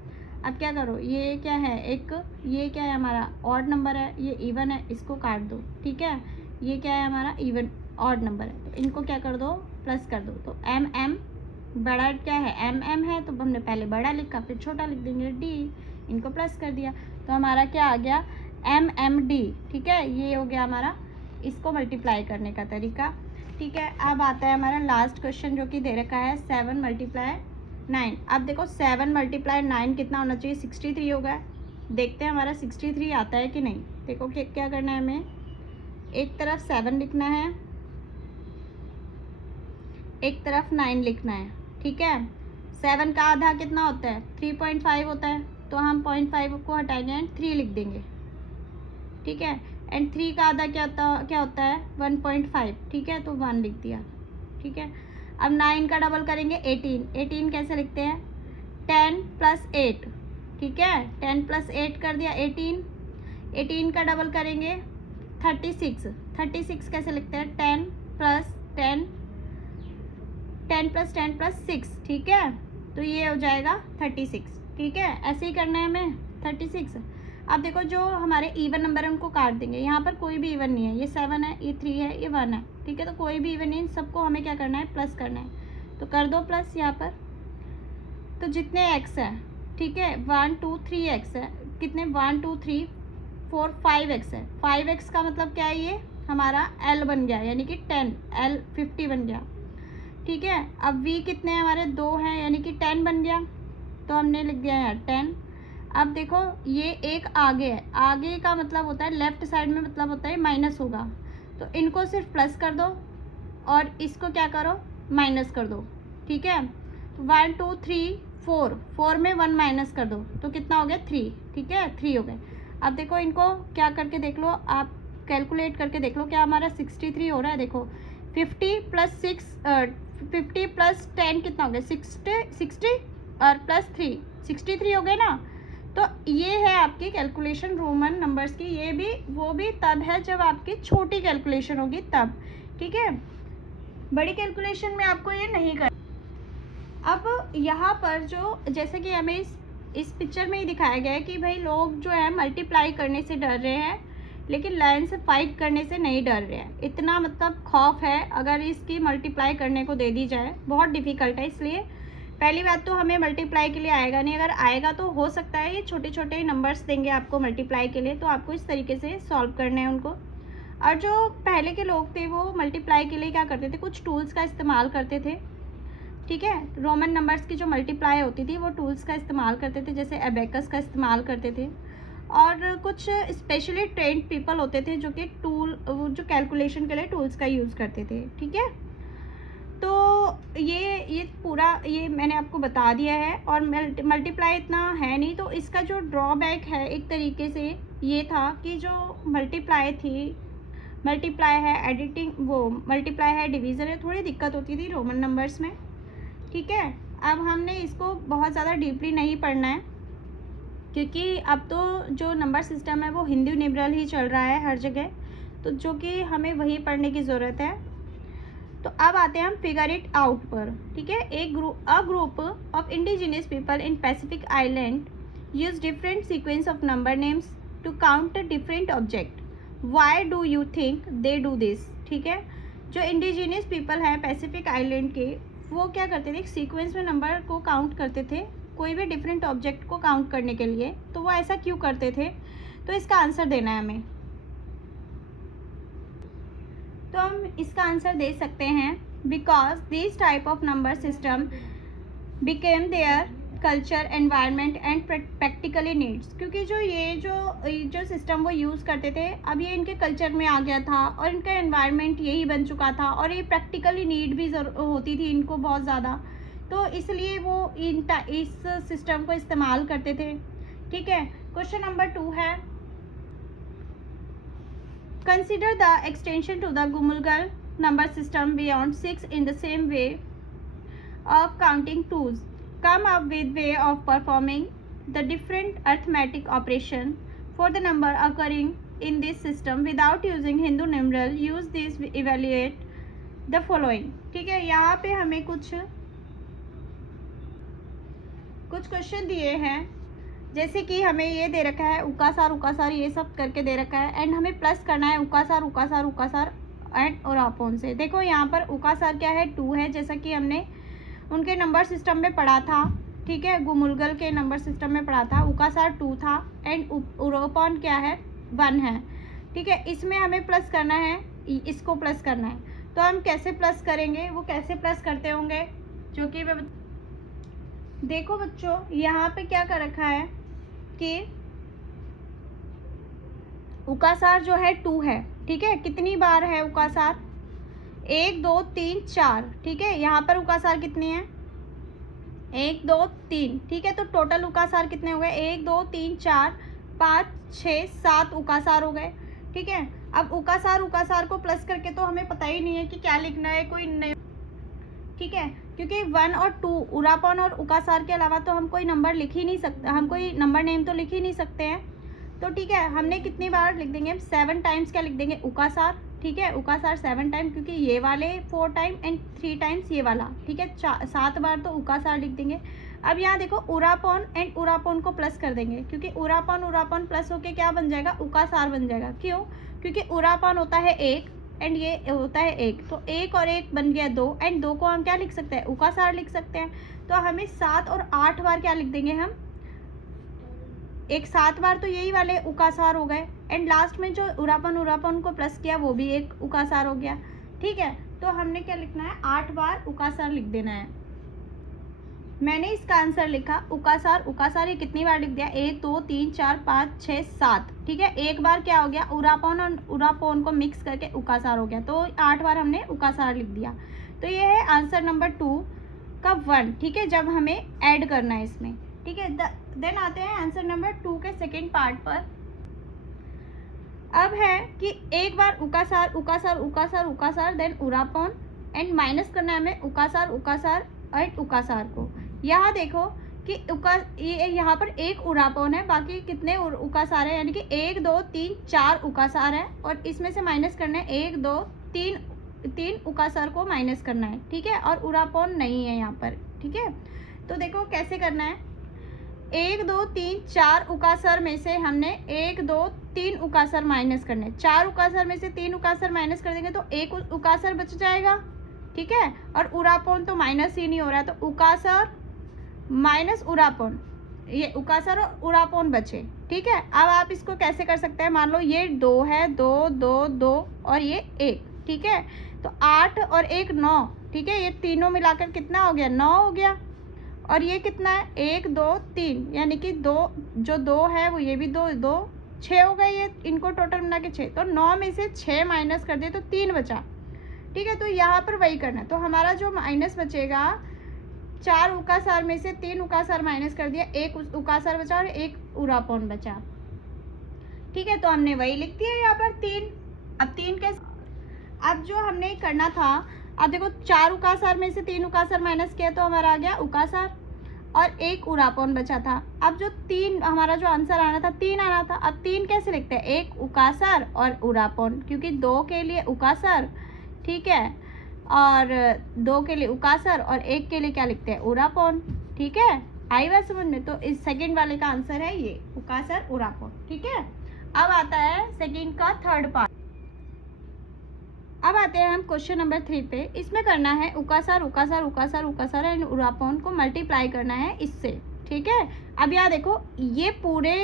अब क्या करो, ये क्या है ये क्या है हमारा ऑड नंबर है, ये इवन है, इसको काट दो, ठीक है। ये क्या है हमारा इवन ऑड नंबर है, तो इनको क्या कर दो प्लस कर दो। तो m बड़ा क्या है m है, तो हमने पहले बड़ा लिखा फिर छोटा लिख देंगे d, इनको प्लस कर दिया, तो हमारा क्या आ गया mmd, ठीक है। ये हो गया हमारा इसको मल्टीप्लाई करने का तरीका, ठीक है। अब आता है हमारा लास्ट क्वेश्चन जो कि दे रखा है 7 × 9। अब देखो 7 × 9 कितना होना चाहिए 63 होगा। देखते हैं हमारा 63 आता है कि नहीं। देखो क्या करना है, हमें एक तरफ 7 लिखना है एक तरफ 9 लिखना है, ठीक है। 7 का आधा कितना होता है? 3.5 होता है, तो हम 0.5 को हटाएंगे एंड 3 लिख देंगे, ठीक है। एंड 3 का आधा क्या होता है? 1.5, ठीक है, तो 1 लिख दिया, ठीक है। अब 9 का डबल करेंगे 18, 18 कैसे लिखते हैं? 10 + 8, ठीक है, 10 + 8 कर दिया 18, 18 का डबल करेंगे 36, 36 कैसे लिखते हैं? 10 + 10, 10 + 10 + 6, ठीक है, तो ये हो जाएगा 36, ठीक है। ऐसे ही करना है हमें 36। अब देखो जो हमारे इवन नंबर है उनको काट देंगे, यहाँ पर कोई भी इवन नहीं है, ये 7 है, ये 3 है, ये 1 है, ठीक है, तो कोई भी इवन नहीं, इन सबको हमें क्या करना है? प्लस करना है, तो कर दो प्लस यहाँ पर। तो जितने एक्स है, ठीक है, 1 2 3 एक्स है, कितने? 1 2 3 4 5 एक्स है। 5 एक्स का मतलब क्या है? ये हमारा एल बन गया, यानी कि 10, एल 50 बन गया, ठीक है। अब वी कितने हैं हमारे? 2 हैं, यानी कि 10 बन गया, तो हमने लिख दिया यार 10। अब देखो ये एक आगे है, आगे का मतलब होता है लेफ्ट साइड में, मतलब होता है माइनस होगा, तो इनको सिर्फ प्लस कर दो और इसको क्या करो? माइनस कर दो, ठीक है। 1 2 3 4, 4 में 1 माइनस कर दो, तो कितना हो गया? 3, ठीक है, 3 हो गए। अब देखो इनको क्या करके देख लो आप, कैलकुलेट करके देख लो, क्या हमारा 63 हो रहा है? देखो 50 + 6 50 + 10 कितना हो गया? 60 और +3 63 हो गए ना। तो ये है आपकी कैलकुलेशन रोमन नंबर्स की, ये भी वो भी तब है जब आपकी छोटी कैलकुलेशन होगी तब, ठीक है। बड़ी कैलकुलेशन में आपको ये नहीं कर। अब यहाँ पर जो जैसे कि हमें इस पिक्चर में ही दिखाया गया है कि भाई लोग जो है मल्टीप्लाई करने से डर रहे हैं, लेकिन लाइन से फाइट करने से नहीं डर रहे हैं। इतना मतलब खौफ है अगर इसकी मल्टीप्लाई करने को दे दी जाए, बहुत डिफ़िकल्ट है। इसलिए पहली बात तो हमें मल्टीप्लाई के लिए आएगा नहीं, अगर आएगा तो हो सकता है ये छोटे छोटे नंबर्स देंगे आपको मल्टीप्लाई के लिए, तो आपको इस तरीके से सॉल्व करने हैं उनको। और जो पहले के लोग थे वो मल्टीप्लाई के लिए क्या करते थे? कुछ टूल्स का इस्तेमाल करते थे, ठीक है। रोमन नंबर्स की जो मल्टीप्लाई होती थी वो टूल्स का इस्तेमाल करते थे, जैसे एबेकस का इस्तेमाल करते थे, और कुछ स्पेशली ट्रेंड पीपल होते थे जो कि जो कैलकुलेशन के लिए टूल्स का यूज़ करते थे, ठीक है। तो ये पूरा ये मैंने आपको बता दिया है, और मल्टीप्लाई इतना है नहीं, तो इसका जो ड्रॉबैक है एक तरीके से ये था कि जो मल्टीप्लाई है एडिटिंग, वो मल्टीप्लाई है डिवीज़न है, थोड़ी दिक्कत होती थी रोमन नंबर्स में, ठीक है। अब हमने इसको बहुत ज़्यादा डीपली नहीं पढ़ना है, क्योंकि अब तो जो नंबर सिस्टम है वो हिंदू न्यूमरल ही चल रहा है हर जगह, तो जो कि हमें वही पढ़ने की ज़रूरत है। तो अब आते हैं हम फिगर इट आउट पर, ठीक है। A group of indigenous people in Pacific island use different sequence of number names to count different object. Why do you think they do this, ठीक है। जो इंडिजिनियस पीपल हैं पैसिफिक आइलैंड के, वो क्या करते थे? एक सीक्वेंस में नंबर को काउंट करते थे कोई भी डिफरेंट ऑब्जेक्ट को काउंट करने के लिए। तो वो ऐसा क्यों करते थे? तो इसका आंसर देना है हमें। तो हम इसका आंसर दे सकते हैं because this type of number system became their culture, environment and practically needs. क्योंकि जो सिस्टम वो यूज़ करते थे, अब ये इनके कल्चर में आ गया था और इनका एनवायरनमेंट यही बन चुका था, और ये प्रैक्टिकली नीड भी होती थी इनको बहुत ज़्यादा, तो इसलिए वो इस सिस्टम को इस्तेमाल करते थे, ठीक है। क्वेश्चन नंबर 2 है, consider the extension to the Gumulgal number system beyond 6 in the same way of counting twos. Come up with way of performing the different arithmetic operation for the number occurring in this system without using Hindu numeral. Use this, evaluate the following, ठीक है। यहाँ पे हमें कुछ question दिए हैं, जैसे कि हमें ये दे रखा है उकासार ये सब करके दे रखा है, एंड हमें प्लस करना है उकासार एंड और अपॉन से। देखो यहाँ पर उकासार क्या है? 2 है, जैसा कि हमने उनके नंबर सिस्टम में पढ़ा था, ठीक है, गुमुलगल के नंबर सिस्टम में पढ़ा था। उकासार 2 था एंड अपॉन क्या है? 1 है, ठीक है। इसमें हमें प्लस करना है, इसको प्लस करना है, तो हम कैसे प्लस करेंगे? वो कैसे प्लस करते होंगे, जो कि देखो बच्चों यहाँ पे क्या कर रखा है कि उकासार जो है 2 है, ठीक है। कितनी बार है उकासार? 1 2 3 4, ठीक है। यहाँ पर उकासार कितने हैं? 1 2 3, ठीक है। तो टोटल उकासार कितने हो गए? 1 2 3 4 5 6 7 उकासार हो गए, ठीक है। अब उकासार को प्लस करके तो हमें पता ही नहीं है कि क्या लिखना है, कोई नहीं, ठीक है। क्योंकि 1 और 2 उरापन और उकासार के अलावा तो हम कोई नंबर लिख ही नहीं सकते, हम कोई नंबर नेम तो लिख ही नहीं सकते हैं। तो ठीक है, हमने कितनी बार लिख देंगे? 7 टाइम्स क्या लिख देंगे? उकासार, ठीक है। उकासार 7 टाइम, क्योंकि ये वाले 4 टाइम एंड 3 टाइम्स ये वाला, ठीक है। 7 बार तो उकासार लिख देंगे। अब यहाँ देखो उरापन एंड उरापन को प्लस कर देंगे, क्योंकि उरापन प्लस होके क्या बन जाएगा? उकासार बन जाएगा। क्यों? क्योंकि उरापन होता है 1 एंड ये होता है 1, तो 1 और 1 बन गया 2, एंड 2 को हम क्या लिख सकते हैं? उकासार लिख सकते हैं। तो हमें 7 और 8 बार क्या लिख देंगे हम? एक 7 बार तो यही वाले उकासार हो गए, एंड लास्ट में जो उरापन को प्लस किया वो भी एक उकासार हो गया, ठीक है। तो हमने क्या लिखना है? 8 बार उकासार लिख देना है। मैंने इसका आंसर लिखा उकासार ये कितनी बार लिख दिया? 1 2 3 4 5 6 7, ठीक है। एक बार क्या हो गया? उरापन और उरापन को मिक्स करके उकासार हो गया, तो 8 बार हमने उकासार लिख दिया। तो ये है आंसर नंबर 2 का 1, ठीक है, जब हमें ऐड करना है इसमें, ठीक है। देन आते हैं आंसर नंबर 2 के सेकेंड पार्ट पर। अब है कि एक बार उकासार देन उरापन, एंड माइनस करना है हमें उकासार और उकासार को। यहाँ देखो कि यहाँ पर एक उरापन है, बाकी कितने उकासार है? यानी कि 1 2 3 4 उकासार है, और इसमें से माइनस करना है 1 2 3 उकासार को माइनस करना है, ठीक है। और उरापन नहीं है यहाँ पर, ठीक है। तो देखो कैसे करना है। 1 2 3 4 उकासर में से हमने 1 2 3 उकासर माइनस करने, 4 उकासर में से 3 उकासर माइनस कर देंगे तो एक उकासर बच जाएगा, ठीक है। और उरापन तो माइनस ही नहीं हो रहा है, तो उकासर माइनस उरापन, ये उकासर और उरापन बचे, ठीक है। अब आप इसको कैसे कर सकते हैं? मान लो ये 2 है, 2 2 2 और ये 1, ठीक है। तो 8 और 1 9, ठीक है। ये तीनों मिलाकर कितना हो गया? 9 हो गया। और ये कितना है? 1 2 3, यानी कि 2 जो 2 है वो ये भी 2 2 6 हो गए, ये इनको टोटल मिला के 6। तो 9 में से 6 माइनस कर दे तो 3 बचा, ठीक है। तो यहाँ पर वही करना है। तो हमारा जो माइनस बचेगा, 4 उकासार में से 3 उकासार माइनस कर दिया, 1 उकासार बचा और 1 उरापन बचा, ठीक है। तो हमने वही लिख दिया यहाँ पर 3। अब 3 कैसे? अब जो हमने करना था, अब देखो 4 उकासार में से 3 उकासार माइनस किया तो हमारा आ गया उकासार, और 1 उरापन बचा था। अब जो 3 हमारा जो आंसर आना था 3 आना था। अब 3 कैसे लिखते हैं? 1 उकासार और उरापन, क्योंकि 2 के लिए उकासार, ठीक है, और 2 के लिए उकासर और 1 के लिए क्या लिखते हैं? उरापन, ठीक है। आई बात समझ में? तो इस सेकंड वाले का आंसर है ये उकासर उरापन, ठीक है। अब आता है सेकंड का थर्ड पार्ट। अब आते हैं हम क्वेश्चन नंबर 3 पे। इसमें करना है उकासर एंड उरापन को मल्टीप्लाई करना है इससे, ठीक है। अब यहाँ देखो, ये पूरे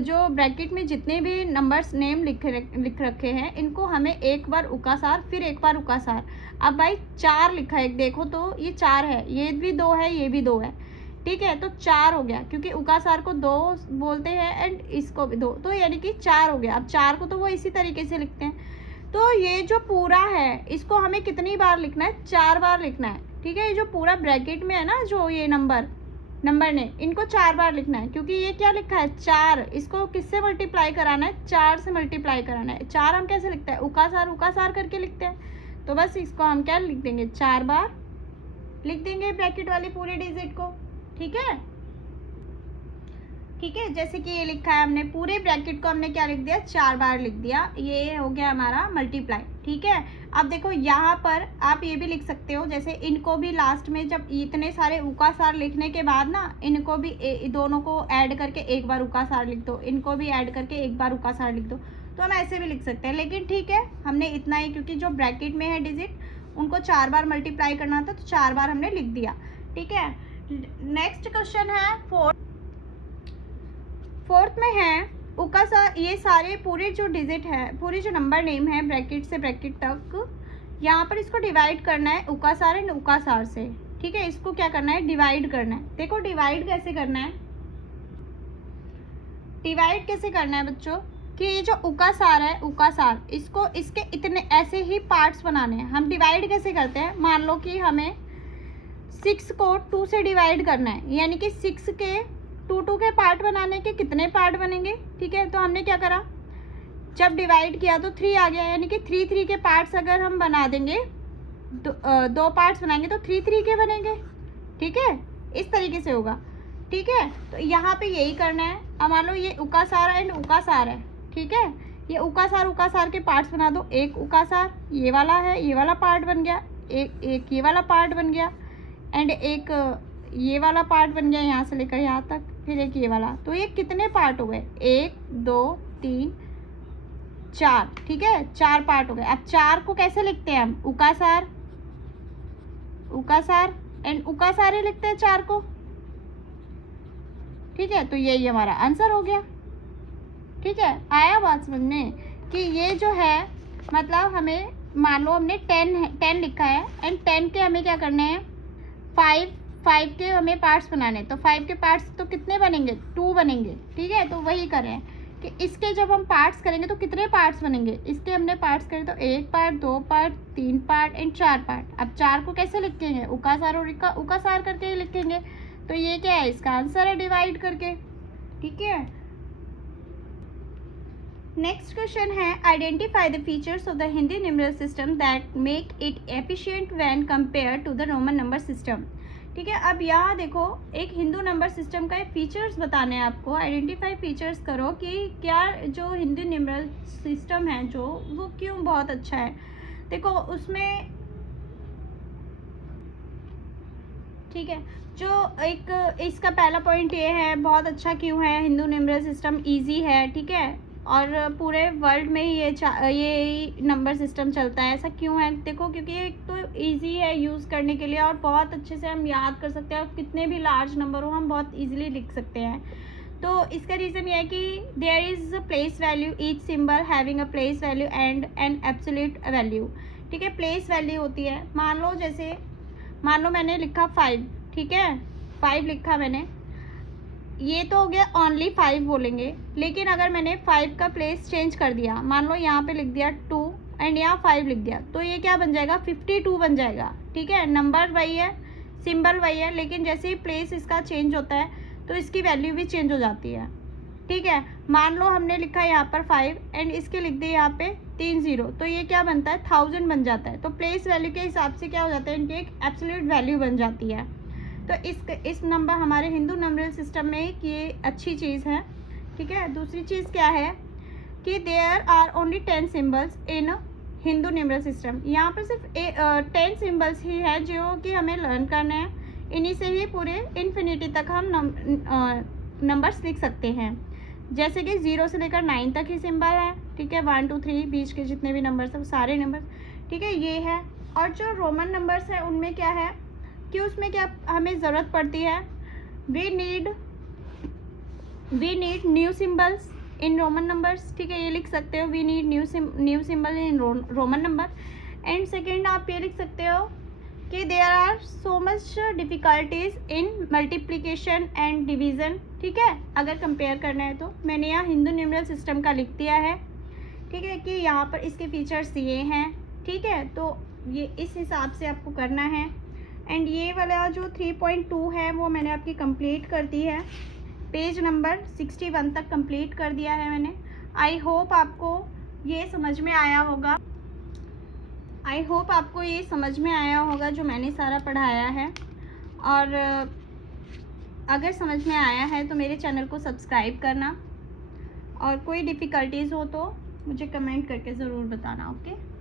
जो ब्रैकेट में जितने भी नंबर्स नेम लिख रखे हैं, इनको हमें एक बार उकासार फिर एक बार उकासार। अब भाई 4 लिखा है, देखो तो ये 4 है, ये भी 2 है, ये भी 2 है, ठीक है। तो 4 हो गया, क्योंकि उकासार को 2 बोलते हैं एंड इसको भी 2, तो यानी कि 4 हो गया। अब 4 को तो वो इसी तरीके से लिखते हैं। तो ये जो पूरा है इसको हमें कितनी बार लिखना है? 4 बार लिखना है, ठीक है। ये जो पूरा ब्रैकेट में है ना, जो ये नंबर ने, इनको 4 बार लिखना है, क्योंकि ये क्या लिखा है? 4। इसको किससे मल्टीप्लाई कराना है? 4 से मल्टीप्लाई कराना है। 4 हम कैसे लिखते हैं? उकासार करके लिखते हैं। तो बस इसको हम क्या लिख देंगे? 4 बार लिख देंगे ब्रैकेट वाले पूरे डिजिट को, ठीक है, ठीक है। जैसे कि ये लिखा है हमने, पूरे ब्रैकेट को हमने क्या लिख दिया? 4 बार लिख दिया। ये हो गया हमारा मल्टीप्लाई, ठीक है। अब देखो यहाँ पर आप ये भी लिख सकते हो, जैसे इनको भी लास्ट में जब इतने सारे उकासार लिखने के बाद ना, इनको भी दोनों को ऐड करके एक बार उकासार लिख दो, इनको भी ऐड करके एक बार उकासार लिख दो। तो हम ऐसे भी लिख सकते हैं, लेकिन ठीक है, हमने इतना ही, क्योंकि जो ब्रैकेट में है डिजिट उनको 4 बार मल्टीप्लाई करना था, तो 4 बार हमने लिख दिया, ठीक है। नेक्स्ट क्वेश्चन है फोर्थ में है उकासार। ये सारे पूरे जो डिजिट है, पूरे जो नंबर नेम है ब्रैकेट से ब्रैकेट तक, यहाँ पर इसको डिवाइड करना है उकासार एंड उकासार से, ठीक है। इसको क्या करना है? डिवाइड करना है। देखो डिवाइड कैसे करना है? डिवाइड कैसे करना है बच्चों? कि ये जो उकासार है, उकासार, इसको इसके इतने ऐसे ही पार्ट्स बनाने हैं। हम डिवाइड कैसे करते हैं, मान लो कि हमें 6 को 2 से डिवाइड करना है, यानी कि 6 के 2 के पार्ट बनाने के कितने पार्ट बनेंगे, ठीक है। तो हमने क्या करा, जब डिवाइड किया तो 3 आ गया, यानी कि 3 के पार्ट्स अगर हम बना देंगे, दो पार्ट्स बनाएंगे तो 3 के बनेंगे, ठीक है। इस तरीके से होगा, ठीक है। तो यहाँ पे यही करना है। अब मान लो ये उकासार एंड उकासार है, ठीक है। ये उकासार के पार्ट्स बना दो। एक उकासार ये वाला है, ये वाला पार्ट बन गया, एक ये वाला पार्ट बन गया, एंड एक ये वाला पार्ट बन गया यहाँ से लेकर यहाँ तक, फिर एक ये वाला। तो ये कितने पार्ट हो गए, 1 2 3 4, ठीक है, 4 पार्ट हो गए। अब 4 को कैसे लिखते हैं हम, उकासार एंड उकासार ही लिखते हैं 4 को, ठीक है। तो यही हमारा आंसर हो गया, ठीक है। आया बात समझ में कि ये जो है, मतलब हमें मान लो हमने 10 लिखा है एंड 10 के हमें क्या करने हैं, 5 के हमें पार्ट्स बनाने। तो 5 के पार्ट्स तो कितने बनेंगे, 2 बनेंगे, ठीक है। तो वही करें कि इसके जब हम पार्ट्स करेंगे तो कितने पार्ट्स बनेंगे, इसके हमने पार्ट्स करे तो 1 part, 2 part, 3 part and 4 part. अब 4 को कैसे लिखेंगे, उकासार और उकासार करके ही लिखेंगे। तो ये क्या है, इसका आंसर है डिवाइड करके, ठीक है। नेक्स्ट क्वेश्चन है, identify the features of the Hindi numeral system that make it efficient when compare to the Roman number system, ठीक है। अब यहाँ देखो, एक हिंदू नंबर सिस्टम का फीचर्स बताने हैं आपको। आइडेंटिफाई फीचर्स करो कि क्या जो हिंदू न्यूमरल सिस्टम है जो, वो क्यों बहुत अच्छा है। देखो उसमें, ठीक है, जो एक इसका पहला पॉइंट ये है, बहुत अच्छा क्यों है, हिंदू न्यूमरल सिस्टम इजी है, ठीक है, और पूरे वर्ल्ड में ये नंबर सिस्टम चलता है। ऐसा क्यों है, देखो क्योंकि एक तो इजी है यूज़ करने के लिए, और बहुत अच्छे से हम याद कर सकते हैं, और कितने भी लार्ज नंबर हो हम बहुत इजीली लिख सकते हैं। तो इसका रीज़न ये है कि there is a place value, each symbol having a place value and an absolute value, ठीक है। प्लेस वैल्यू होती है, मान लो मैंने लिखा 5, ठीक है, 5 लिखा मैंने, ये तो हो गया ओनली 5 बोलेंगे। लेकिन अगर मैंने 5 का प्लेस चेंज कर दिया, मान लो यहाँ पे लिख दिया 2 एंड यहाँ 5 लिख दिया, तो ये क्या बन जाएगा, 52 बन जाएगा, ठीक है। नंबर वही है, सिंबल वही है, लेकिन जैसे ही प्लेस इसका चेंज होता है तो इसकी वैल्यू भी चेंज हो जाती है, ठीक है। मान लो हमने लिखा यहाँ पर 5 एंड इसके लिख दिए यहाँ पे 3 0, तो ये क्या बनता है, 1000 बन जाता है। तो प्लेस वैल्यू के हिसाब से क्या हो जाता है, इनकी एक एब्सोल्यूट वैल्यू बन जाती है। तो इस नंबर हमारे हिंदू नंबर सिस्टम में ये अच्छी चीज़ है, ठीक है। दूसरी चीज़ क्या है कि there are only 10 symbols in Hindu number system. यहाँ पर सिर्फ 10 सिम्बल्स ही है जो कि हमें लर्न करना है। इन्हीं से ही पूरे इन्फिनिटी तक हम नंबर्स लिख सकते हैं, जैसे कि 0 से लेकर 9 तक ही सिंबल है, ठीक है। 1 2 3 बीच के जितने भी नंबर्स हैं सारे नंबर्स, ठीक है, ये है। और जो रोमन नंबर्स हैं उनमें क्या है कि उसमें क्या हमें ज़रूरत पड़ती है, we need new symbols in Roman numbers, ठीक है, ये लिख सकते हो, we need new symbol in Roman number. And second आप ये लिख सकते हो कि there are so much difficulties in multiplication and division, ठीक है। अगर कंपेयर करना है तो मैंने यहाँ हिंदू न्यूमरल सिस्टम का लिख दिया है, ठीक है, कि यहाँ पर इसके फीचर्स ये हैं, ठीक है। तो ये इस हिसाब से आपको करना है। एंड ये वाला जो 3.2 है वो मैंने आपकी कंप्लीट कर दी है, पेज नंबर 61 तक कंप्लीट कर दिया है मैंने। आई होप आपको ये समझ में आया होगा, जो मैंने सारा पढ़ाया है। और अगर समझ में आया है तो मेरे चैनल को सब्सक्राइब करना, और कोई डिफ़िकल्टीज़ हो तो मुझे कमेंट करके ज़रूर बताना, ओके।